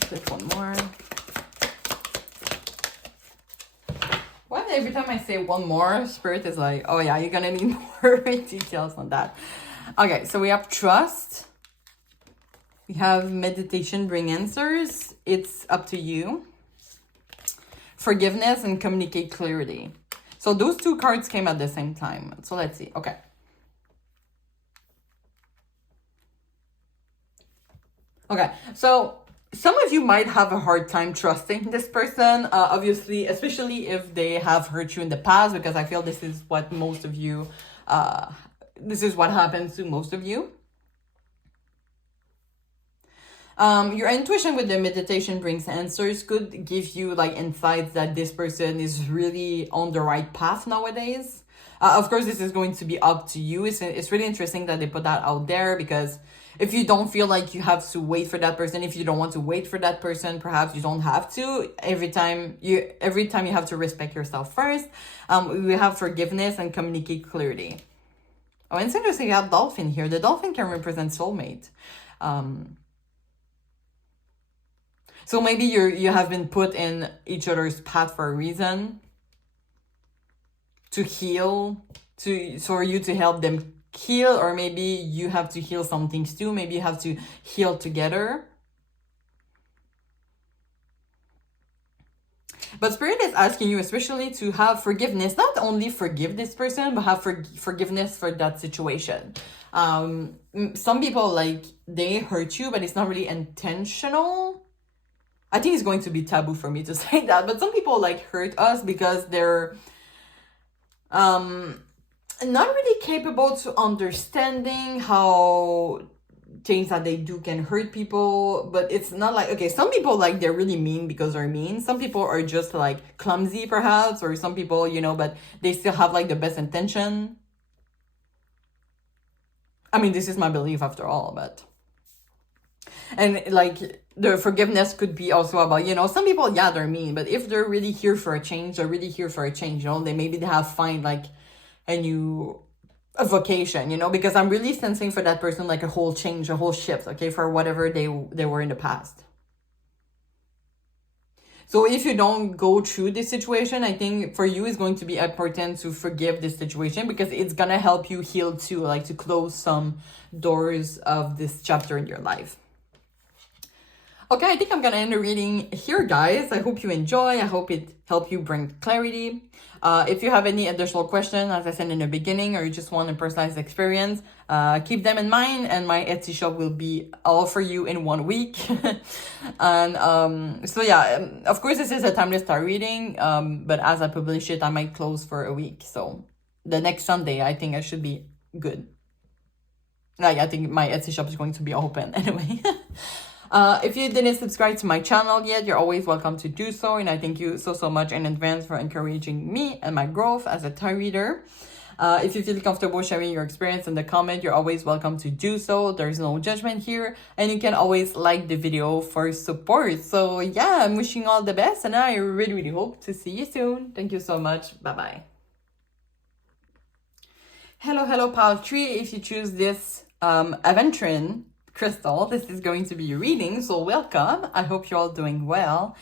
Take one more. Why every time I say one more, Spirit is like, oh yeah, you're gonna need more details on that. Okay, so we have trust. We have meditation, bring answers. It's up to you. Forgiveness and communicate clarity. So those 2 cards came at the same time. So let's see. Okay. Okay, so some of you might have a hard time trusting this person, obviously, especially if they have hurt you in the past, because I feel this is what most of you, this is what happens to most of you. Your intuition with the meditation brings answers, could give you like insights that this person is really on the right path nowadays. Of course, this is going to be up to you. It's really interesting that they put that out there, because if you don't feel like you have to wait for that person, if you don't want to wait for that person, perhaps you don't have to. Every time you have to respect yourself first. We have forgiveness and communicate clearly. Oh, and it's interesting you have dolphin here. The dolphin can represent soulmate. So maybe you have been put in each other's path for a reason, to heal, for you to help them heal, or maybe you have to heal some things too. Maybe you have to heal together. But Spirit is asking you especially to have forgiveness, not only forgive this person, but have forgiveness for that situation. Some people, like, they hurt you, but it's not really intentional. I think it's going to be taboo for me to say that, but some people like hurt us because they're not really capable to understanding how things that they do can hurt people. But it's not like, okay, some people, like, they're really mean because they're mean. Some people are just like clumsy perhaps, or some people, you know, but they still have like the best intention. I mean, this is my belief after all, but... And like the forgiveness could be also about, you know, some people, yeah, they're mean, but if they're really here for a change, they're really here for a change, you know, they have find like a new vocation, you know, because I'm really sensing for that person like a whole change, a whole shift, okay, for whatever they were in the past. So if you don't go through this situation, I think for you it's going to be important to forgive this situation, because it's gonna help you heal too, like to close some doors of this chapter in your life. Okay, I think I'm gonna end the reading here, guys. I hope you enjoy. I hope it helped you bring clarity. If you have any additional questions, as I said in the beginning, or you just want a personalized experience, keep them in mind, and my Etsy shop will be all for you in 1 week. And so yeah, of course this is a timeless tarot reading, but as I publish it, I might close for a week. So the next Sunday, I think I should be good. Like, I think my Etsy shop is going to be open anyway. If you didn't subscribe to my channel yet, you're always welcome to do so. And I thank you so much in advance for encouraging me and my growth as a tarot reader. If you feel comfortable sharing your experience in the comment, you're always welcome to do so. There's no judgment here. And you can always like the video for support. So yeah, I'm wishing you all the best. And I really hope to see you soon. Thank you so much. Bye-bye. Hello, pile 3. If you choose this Aventurine crystal, this is going to be your reading, so welcome. I hope you're all doing well.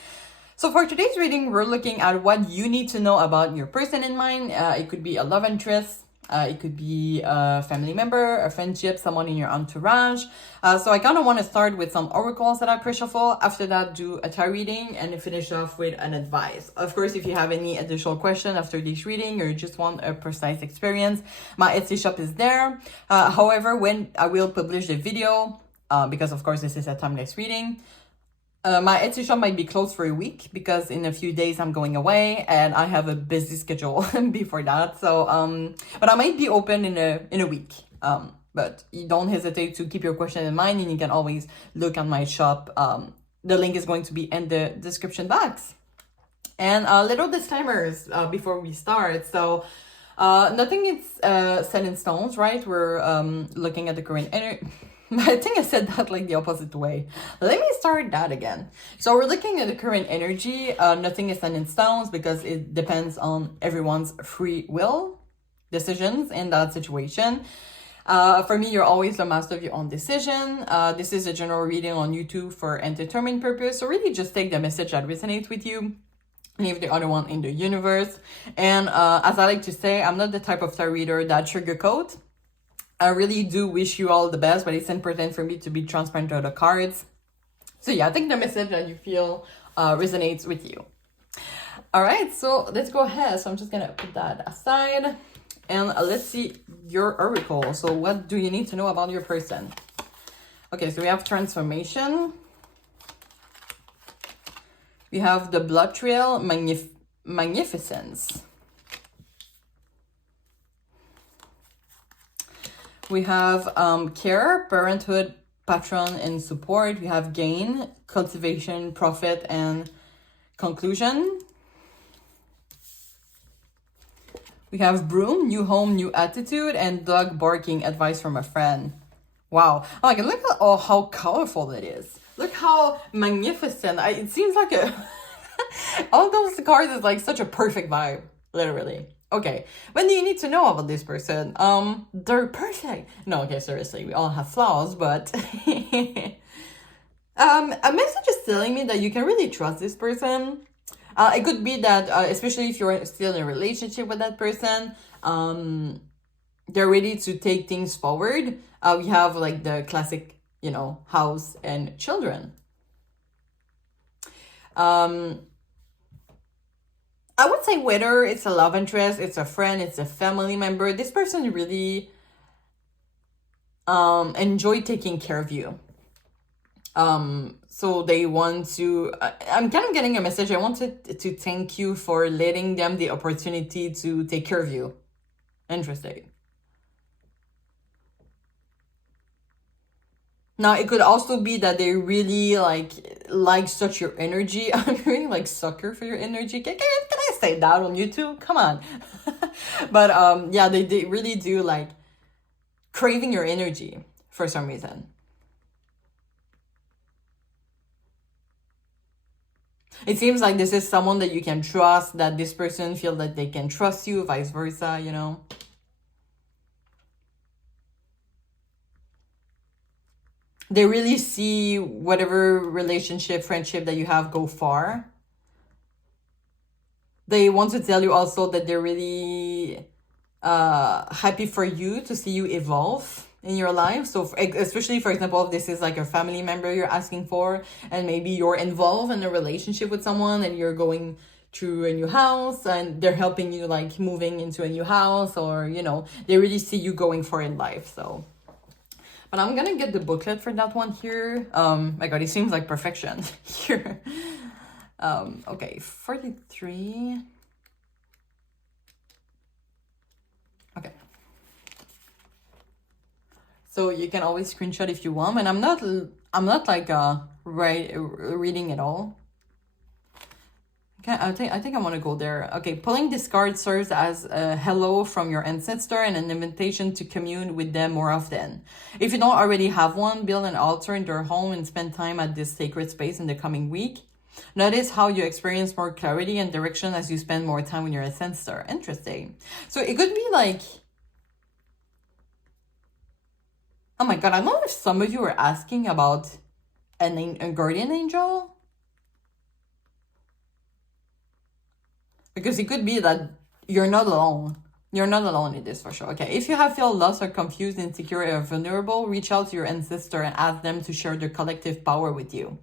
So for today's reading, we're looking at what you need to know about your person in mind. It could be a love interest, it could be a family member, a friendship, someone in your entourage. So I kind of want to start with some oracles that I pre-shuffle. After that, do a tarot reading and finish off with an advice. Of course, if you have any additional question after this reading, or you just want a precise experience, my Etsy shop is there. However, when I will publish the video, because of course this is a timeless reading, my Etsy shop might be closed for a week, because in a few days I'm going away and I have a busy schedule before that. So but I might be open in a week. But you don't hesitate to keep your question in mind, and you can always look on my shop. The link is going to be in the description box. And little disclaimers before we start. So nothing is set in stones, right? We're looking at the current energy. I think I said that like the opposite way. Let me start that again. So we're looking at the current energy. Nothing is set in stones, because it depends on everyone's free will decisions in that situation. For me, you're always the master of your own decision. This is a general reading on YouTube for entertainment purpose. So really just take the message that resonates with you, leave the other one in the universe. And as I like to say, I'm not the type of tarot reader that sugarcoat. I really do wish you all the best, but it's important for me to be transparent to the cards. So yeah, take the message that you feel resonates with you. All right, so let's go ahead. So I'm just gonna put that aside, and let's see your oracle. So what do you need to know about your person? Okay, so we have transformation. We have the blood trail, magnificence. We have care, parenthood, patron and support. We have gain, cultivation, profit, and conclusion. We have broom, new home, new attitude, and dog barking, advice from a friend. Wow. Oh my god, look at how colorful it is. Look how magnificent. It seems like a... all those cards is like such a perfect vibe. Literally. Okay. What do you need to know about this person? They're perfect. No, okay, seriously. We all have flaws, but... a message is telling me that you can really trust this person. It could be that, especially if you're still in a relationship with that person, they're ready to take things forward. We have like the classic, you know, house and children. I would say whether it's a love interest, it's a friend, it's a family member, this person really enjoy taking care of you. So they want to, I'm kind of getting a message. I wanted to thank you for letting them the opportunity to take care of you. Interesting. Now, it could also be that they really like such your energy. I'm really like sucker for your energy. Can I say that on YouTube? Come on. But yeah, they really do like craving your energy for some reason. It seems like this is someone that you can trust, that this person feels that they can trust you, vice versa, you know. They really see whatever relationship, friendship that you have go far. They want to tell you also that they're really happy for you, to see you evolve in your life. So especially, for example, if this is like a family member you're asking for, and maybe you're involved in a relationship with someone and you're going to a new house and they're helping you like moving into a new house, or you know, they really see you going far in life. So, but I'm gonna get the booklet for that one here. My god, it seems like perfection here. Okay, 43. Okay. So you can always screenshot if you want, and I'm not like reading it all. Okay, I think I want to go there. Okay, pulling this card serves as a hello from your ancestor and an invitation to commune with them more often. If you don't already have one, build an altar in their home and spend time at this sacred space in the coming week. Notice how you experience more clarity and direction as you spend more time with your ancestor. Interesting. So it could be like, oh my god, I don't know if some of you are asking about a guardian angel. Because it could be that you're not alone. You're not alone in this for sure. Okay, if you have felt lost or confused, insecure, or vulnerable, reach out to your ancestor and ask them to share their collective power with you.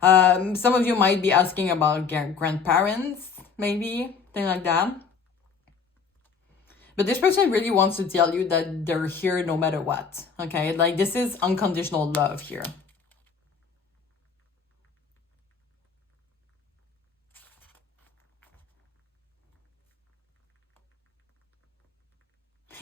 Some of you might be asking about grandparents, maybe, thing like that. But this person really wants to tell you that they're here no matter what, okay? Like, this is unconditional love here.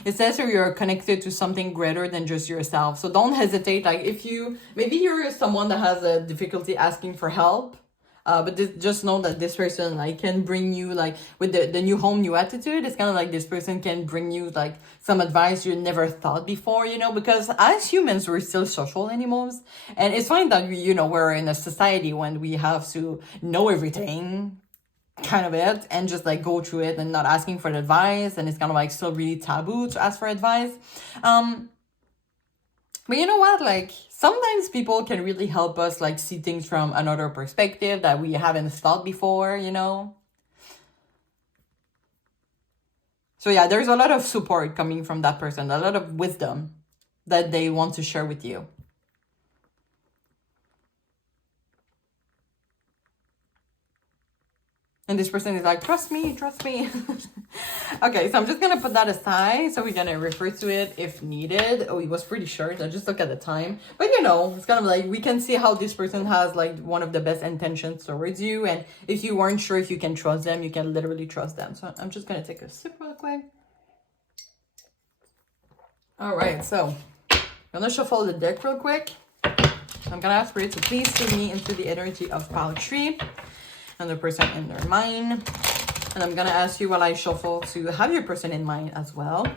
It says here you're connected to something greater than just yourself. So don't hesitate. Like, if you, maybe you're someone that has a difficulty asking for help, but just know that this person like can bring you like with the new home, new attitude. It's kind of like this person can bring you like some advice you never thought before, you know, because as humans, we're still social animals. And it's fine that we, you know, we're in a society when we have to know everything, kind of it, and just like go through it and not asking for advice, and it's kind of like still really taboo to ask for advice. But you know what, like sometimes people can really help us like see things from another perspective that we haven't thought before, you know. So yeah, there's a lot of support coming from that person, a lot of wisdom that they want to share with you. And this person is like, trust me, trust me. Okay, so I'm just going to put that aside. So we're going to refer to it if needed. Oh, it was pretty short. I just look at the time. But, you know, it's kind of like we can see how this person has like one of the best intentions towards you. And if you weren't sure if you can trust them, you can literally trust them. So I'm just going to take a sip real quick. All right, so I'm going to shuffle the deck real quick. I'm gonna ask Spirit to please take me into the energy of pile 3 and the person in their mind. And I'm gonna ask you while I shuffle to have your person in mind as well.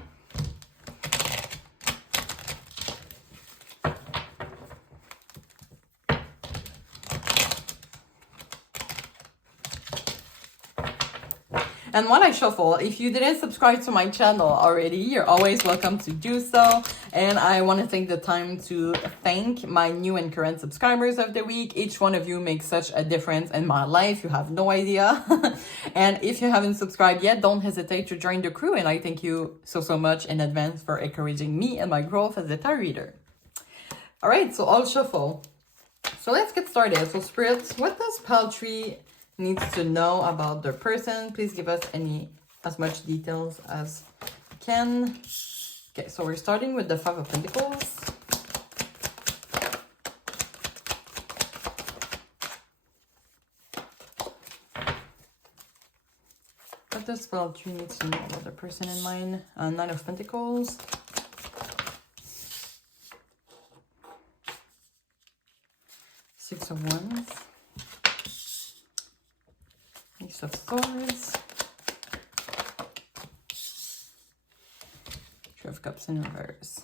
And while I shuffle, if you didn't subscribe to my channel already, you're always welcome to do so. And I want to take the time to thank my new and current subscribers of the week. Each one of you makes such a difference in my life. You have no idea. And if you haven't subscribed yet, don't hesitate to join the crew. And I thank you so much in advance for encouraging me and my growth as a tarot reader. All right, so I'll shuffle. So let's get started. So Spirit, what does pile 3 needs to know about their person? Please give us as much details as you can. Okay, so we're starting with the 5 of Pentacles. What does pile 3 need to know about the person in mind? 9 of Pentacles. Six of Wands. Ace of Swords. Three of Cups in reverse.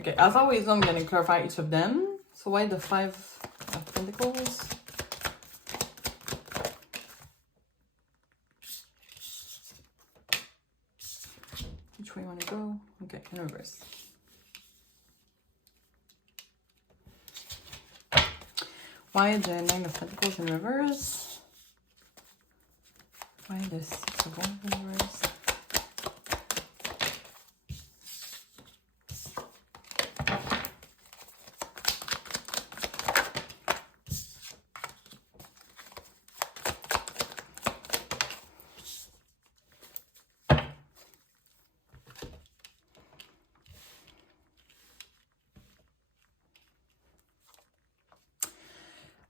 Okay, as always, I'm going to clarify each of them. So why the 5 of Pentacles? Which way you want to go? Okay, in reverse. Why the 9 of Pentacles in reverse? Why the 6 of Wands in reverse?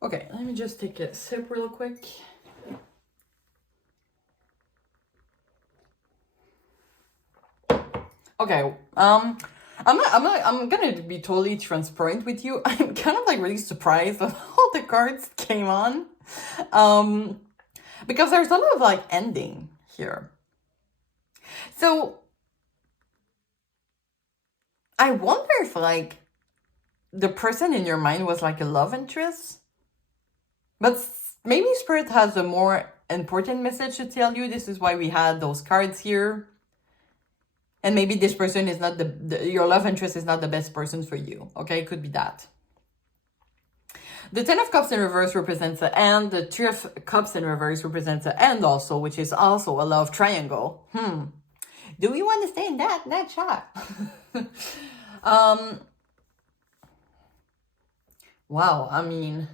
Okay, let me just take a sip real quick. Okay, I'm gonna be totally transparent with you. I'm kind of like really surprised of how the cards came on. Because there's a lot of like ending here. So I wonder if like the person in your mind was like a love interest. But maybe Spirit has a more important message to tell you. This is why we had those cards here. And maybe this person is not your love interest is not the best person for you. Okay, it could be that. The 10 of Cups in reverse represents the end. The 3 of Cups in reverse represents the end also, which is also a love triangle. Do we want to stay in that shot? Wow, I mean...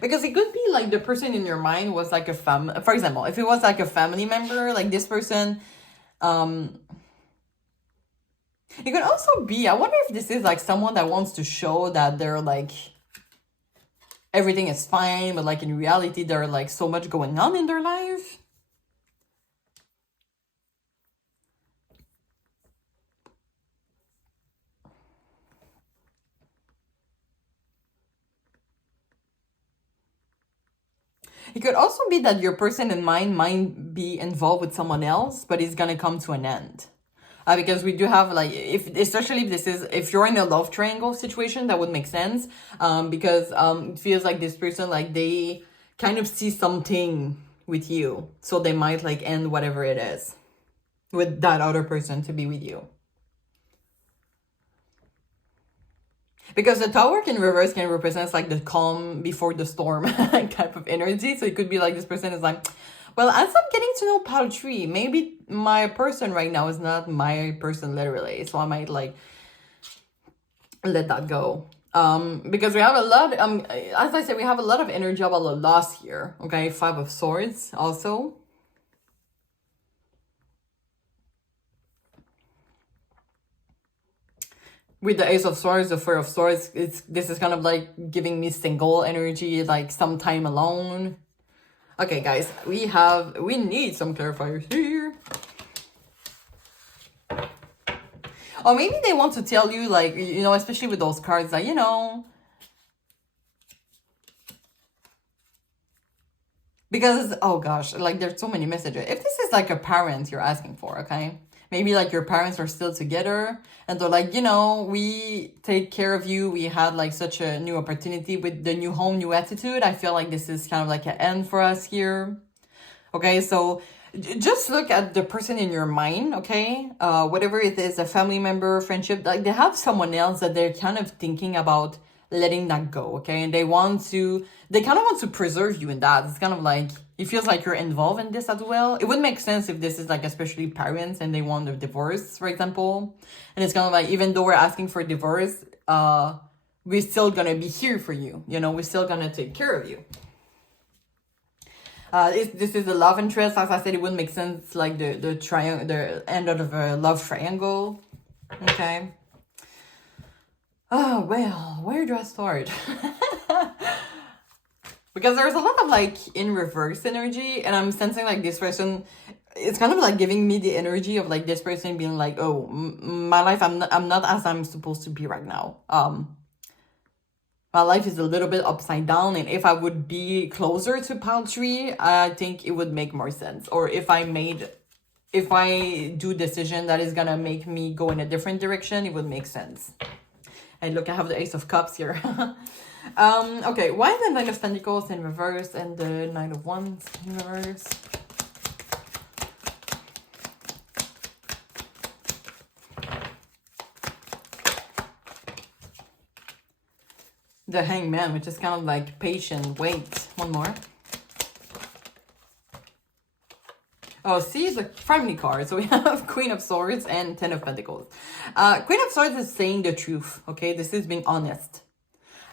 Because it could be like the person in your mind was like a for example, if it was like a family member, like this person, it could also be, I wonder if this is like someone that wants to show that they're like, everything is fine, but like in reality, there's like so much going on in their life. It could also be that your person in mind might be involved with someone else, but it's gonna come to an end. Because we do have like, especially if you're in a love triangle situation, that would make sense. Because it feels like this person, like they kind of see something with you. So they might like end whatever it is with that other person to be with you. Because the Tower in reverse can represent like the calm before the storm type of energy. So it could be like this person is like, well, as I'm getting to know pile 3, maybe my person right now is not my person literally. So I might like let that go. Because we have a lot, as I said, we have a lot of energy about the loss here. Okay, 5 of Swords also. With the Ace of Swords, the 4 of Swords, this is kind of like giving me single energy, like some time alone. Okay, guys, we need some clarifiers here. Or maybe they want to tell you, like, you know, especially with those cards, like, you know, because, oh gosh, like, there's so many messages. If this is like a parent you're asking for, okay? Maybe like your parents are still together and they're like, you know, we take care of you. We had like such a new opportunity with the new home, new attitude. I feel like this is kind of like an end for us here. Okay, so just look at the person in your mind, okay? Whatever it is, a family member, friendship, like they have someone else that they're kind of thinking about letting that go, okay? And they kind of want to preserve you in that. It's kind of like, it feels like you're involved in this as well. It would make sense if this is like, especially parents and they want a divorce, for example. And it's kind of like, even though we're asking for a divorce, we're still gonna be here for you. You know, we're still gonna take care of you. This is a love interest. As I said, it wouldn't make sense like the triangle, the end of a love triangle. Okay. Oh well, where do I start? Because there's a lot of like in reverse energy, and I'm sensing like this person. It's kind of like giving me the energy of like this person being like, oh, my life, I'm not as I'm supposed to be right now. My life is a little bit upside down, and if I would be closer to Paltry, I think it would make more sense. Or if I do decision that is gonna make me go in a different direction, it would make sense. And look, I have the Ace of Cups here. Okay, why the Knight of Pentacles in reverse and the Knight of Wands in reverse? The Hangman, which is kind of like patient, wait. One more. Oh, see, it's a family card. So we have Queen of Swords and Ten of Pentacles. Queen of Swords is saying the truth, okay? This is being honest.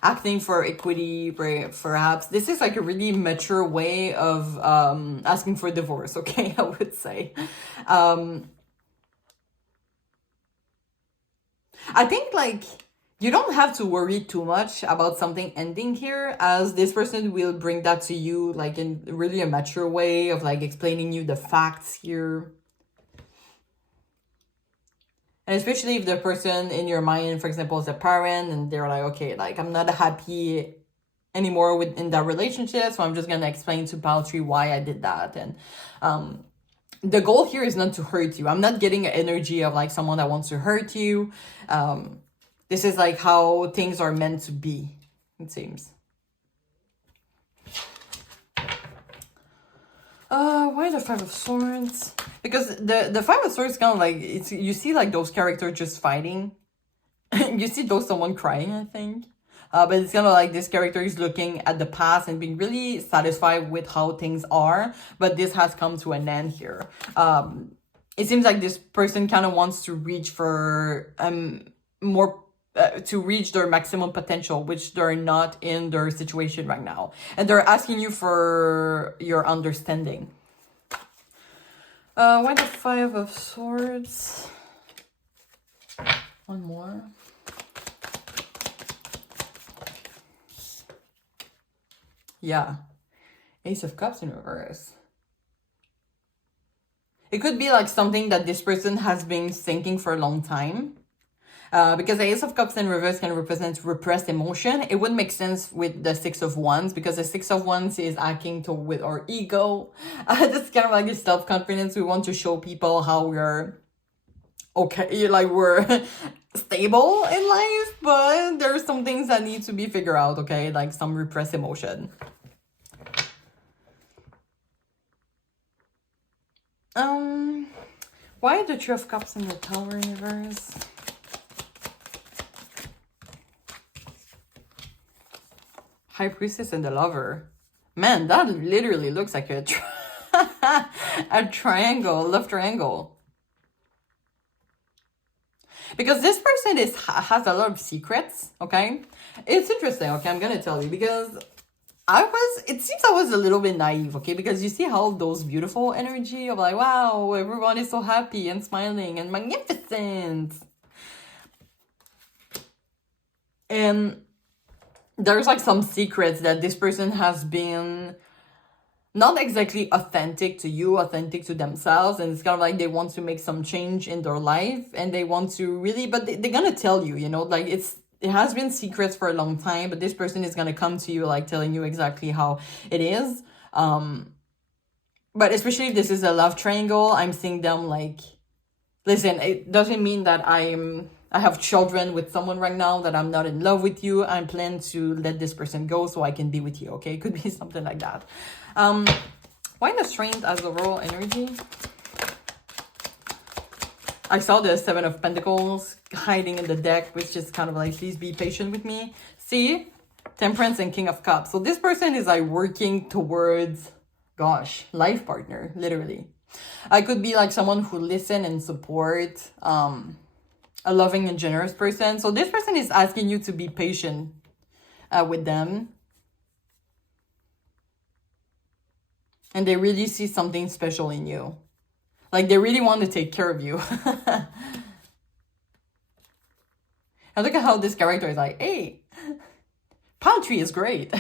Acting for equity, perhaps. This is like a really mature way of asking for divorce, okay? I would say. I think like you don't have to worry too much about something ending here, as this person will bring that to you like in really a mature way of like explaining you the facts here. And especially if the person in your mind, for example, is a parent and they're like, okay, like I'm not happy anymore in that relationship, so I'm just gonna explain to Paltry why I did that. And the goal here is not to hurt you. I'm not getting an energy of like someone that wants to hurt you. This is like how things are meant to be, it seems. Why the Five of Swords? Because the Five of Swords kind of like, it's, you see like those characters just fighting. You see someone crying, I think. But it's kind of like this character is looking at the past and being really satisfied with how things are. But this has come to an end here. It seems like this person kind of wants to reach for more to reach their maximum potential, which they're not in their situation right now. And they're asking you for your understanding. Why the Five of Swords? One more. Yeah. Ace of Cups in reverse. It could be like something that this person has been thinking for a long time. Because the Ace of Cups in reverse can represent repressed emotion. It would make sense with the Six of Wands, because the Six of Wands is acting with our ego. That's kind of like this self-confidence. We want to show people how we're okay, like we're stable in life, but there's some things that need to be figured out, okay? Like some repressed emotion. Why the Three of Cups in the Tower in reverse? High Priestess and the Lover. Man, that literally looks like a triangle, love triangle. Because this person has a lot of secrets, okay? It's interesting, okay? I'm gonna tell you, because it seems I was a little bit naive, okay? Because you see how those beautiful energy of like, wow, everyone is so happy and smiling and magnificent. And there's like some secrets that this person has been not exactly authentic to you, authentic to themselves. And it's kind of like they want to make some change in their life and they want to really, but they're gonna tell you, you know, like it has been secrets for a long time, but this person is gonna come to you like telling you exactly how it is. But especially if this is a love triangle, I'm seeing them like, listen, it doesn't mean that I have children with someone right now, that I'm not in love with you. I plan to let this person go so I can be with you, okay? It could be something like that. Why the Strength as overall energy? I saw the Seven of Pentacles hiding in the deck, which is kind of like, please be patient with me. See? Temperance and King of Cups. So this person is like working towards, gosh, life partner, literally. I could be like someone who listen and support, a loving and generous person. So this person is asking you to be patient with them. And they really see something special in you. Like they really want to take care of you. And look at how this character is like, hey, palm tree is great.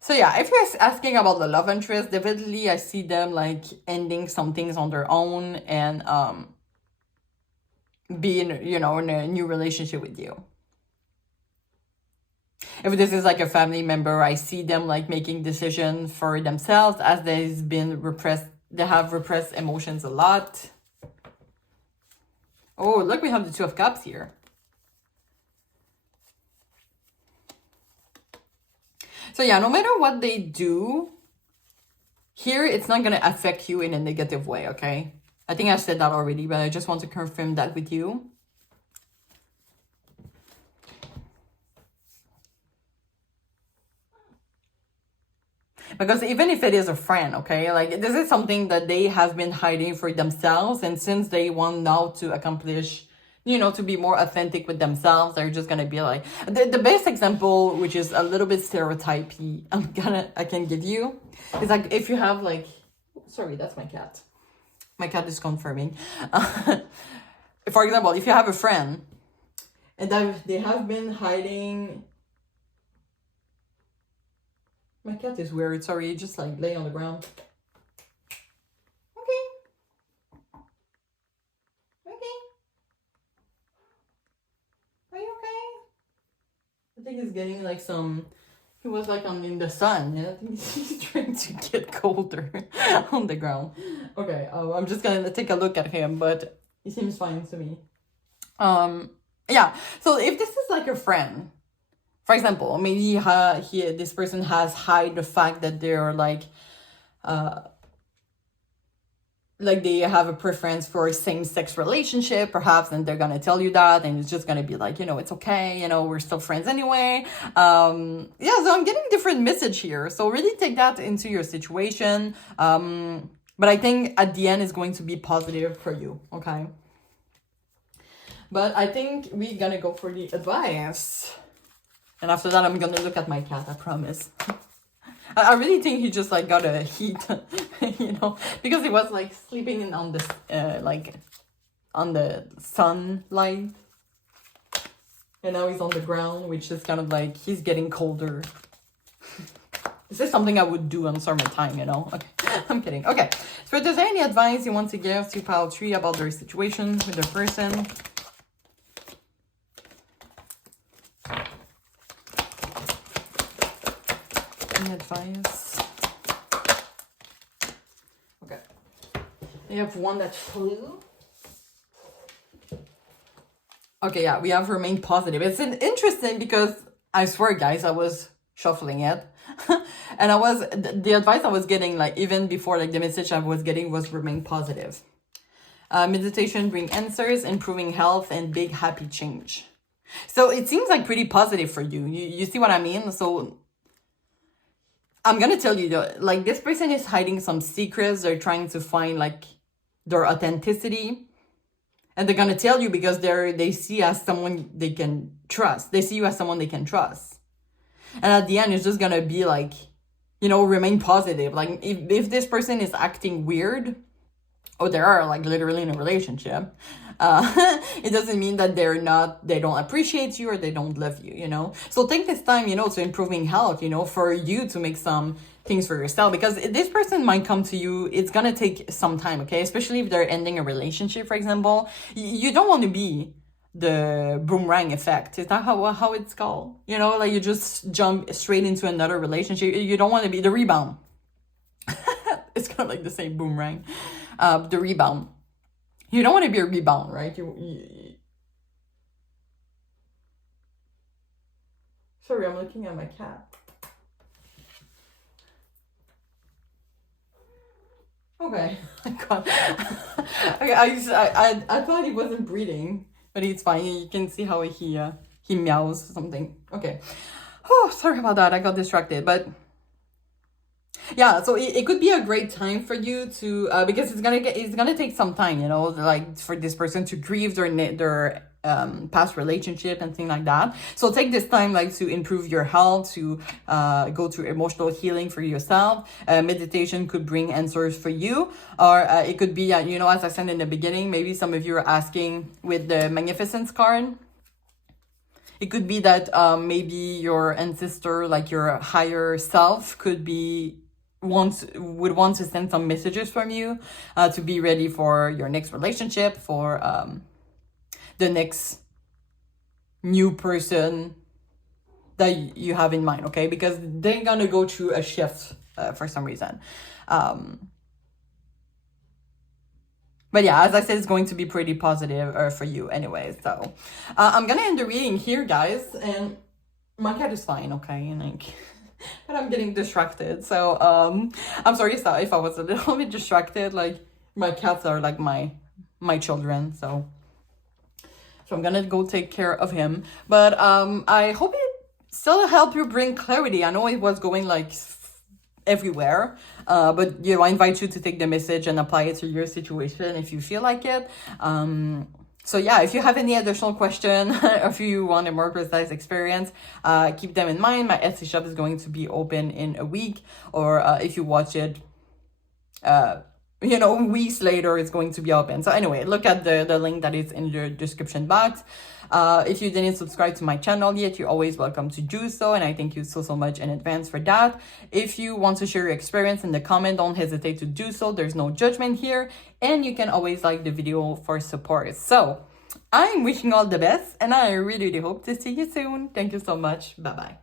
So yeah, if you're asking about the love interest, definitely I see them like ending some things on their own and being, you know, in a new relationship with you. If this is like a family member, I see them like making decisions for themselves as they've been repressed. They have repressed emotions a lot. Oh, look, we have the Two of Cups here. So yeah, no matter what they do, here it's not going to affect you in a negative way, okay? I think I said that already, but I just want to confirm that with you. Because even if it is a friend, okay, like this is something that they have been hiding for themselves. And since they want now to accomplish, you know, to be more authentic with themselves, they're just going to be like, the best example, which is a little bit stereotypy, I can give you, is like if you have like, sorry, that's my cat. My cat is confirming. For example, if you have a friend and they have been hiding. My cat is weird. Sorry, just like lay on the ground. Okay. Okay. Are you okay? I think he's getting like some. He was like in the sun. And I think he's trying to get colder on the ground. Okay. I'm just gonna take a look at him, but he seems fine to me. Yeah. So if this is like a friend. For example, maybe this person has hide the fact that they're like they have a preference for a same-sex relationship, perhaps, and they're gonna tell you that, and it's just gonna be like, you know, it's okay, you know, we're still friends anyway. Yeah, so I'm getting different message here. So really take that into your situation. But I think at the end it's going to be positive for you, okay? But I think we're gonna go for the advice. And after that, I'm gonna look at my cat, I promise. I really think he just like got a heat, you know, because he was like sleeping on the like on the sunlight, and now he's on the ground, which is kind of like he's getting colder. This is something I would do on summertime, you know. Okay, I'm kidding. Okay, so if there's any advice you want to give to pile 3 about their situation with their person. Advice. Okay. You have one that flew. Okay, yeah, we have remained positive. It's interesting because I swear, guys, I was shuffling it. And the advice I was getting, like, even before, like, the message I was getting was remain positive. Meditation bring answers, improving health, and big happy change. So it seems like pretty positive for you. You see what I mean? So I'm gonna tell you though, like this person is hiding some secrets. They're trying to find like their authenticity, and they're gonna tell you because they see you as someone they can trust. They see you as someone they can trust, and at the end, it's just gonna be like, you know, remain positive. Like if this person is acting weird, or they are like literally in a relationship, It doesn't mean that they don't appreciate you or they don't love you, you know? So take this time, you know, to improving health, you know, for you to make some things for yourself, because this person might come to you. It's gonna take some time, okay? Especially if they're ending a relationship, for example. You don't want to be the boomerang effect. Is that how it's called? You know, like you just jump straight into another relationship. You don't want to be the rebound. It's kind of like the same boomerang. The rebound. You don't want to be a rebound, right? Sorry, I'm looking at my cat. Okay. God. Okay, I thought he wasn't breathing, but he's fine. You can see how he meows something. Okay. Oh, sorry about that. I got distracted, but yeah, so it could be a great time for you to because it's gonna take some time, you know, like for this person to grieve their past relationship and things like that. So take this time like to improve your health, to go through emotional healing for yourself. Meditation could bring answers for you, or it could be you know, as I said in the beginning, maybe some of you are asking with the Magnificence card. It could be that maybe your ancestor, like your higher self, would want to send some messages from you to be ready for your next relationship, for the next new person that you have in mind, okay? Because they're gonna go through a shift for some reason. But yeah, as I said, it's going to be pretty positive for you anyway. So I'm gonna end the reading here, guys. And my cat is fine, okay? And like, but I'm getting distracted. So I'm sorry if I was a little bit distracted. Like, my cats are like my children. So I'm gonna go take care of him. But I hope it still helped you bring clarity. I know it was going like everywhere, but you know, I invite you to take the message and apply it to your situation if you feel like it. So yeah, if you have any additional question, if you want a more precise experience, keep them in mind. My Etsy shop is going to be open in a week, or if you watch it, you know, weeks later, it's going to be open. So anyway, look at the link that is in the description box. If you didn't subscribe to my channel yet, you're always welcome to do so, and I thank you so much in advance for that. If you want to share your experience in the comment, don't hesitate to do so. There's no judgment here, and you can always like the video for support. So I'm wishing you all the best, and I really hope to see you soon. Thank you so much. Bye bye.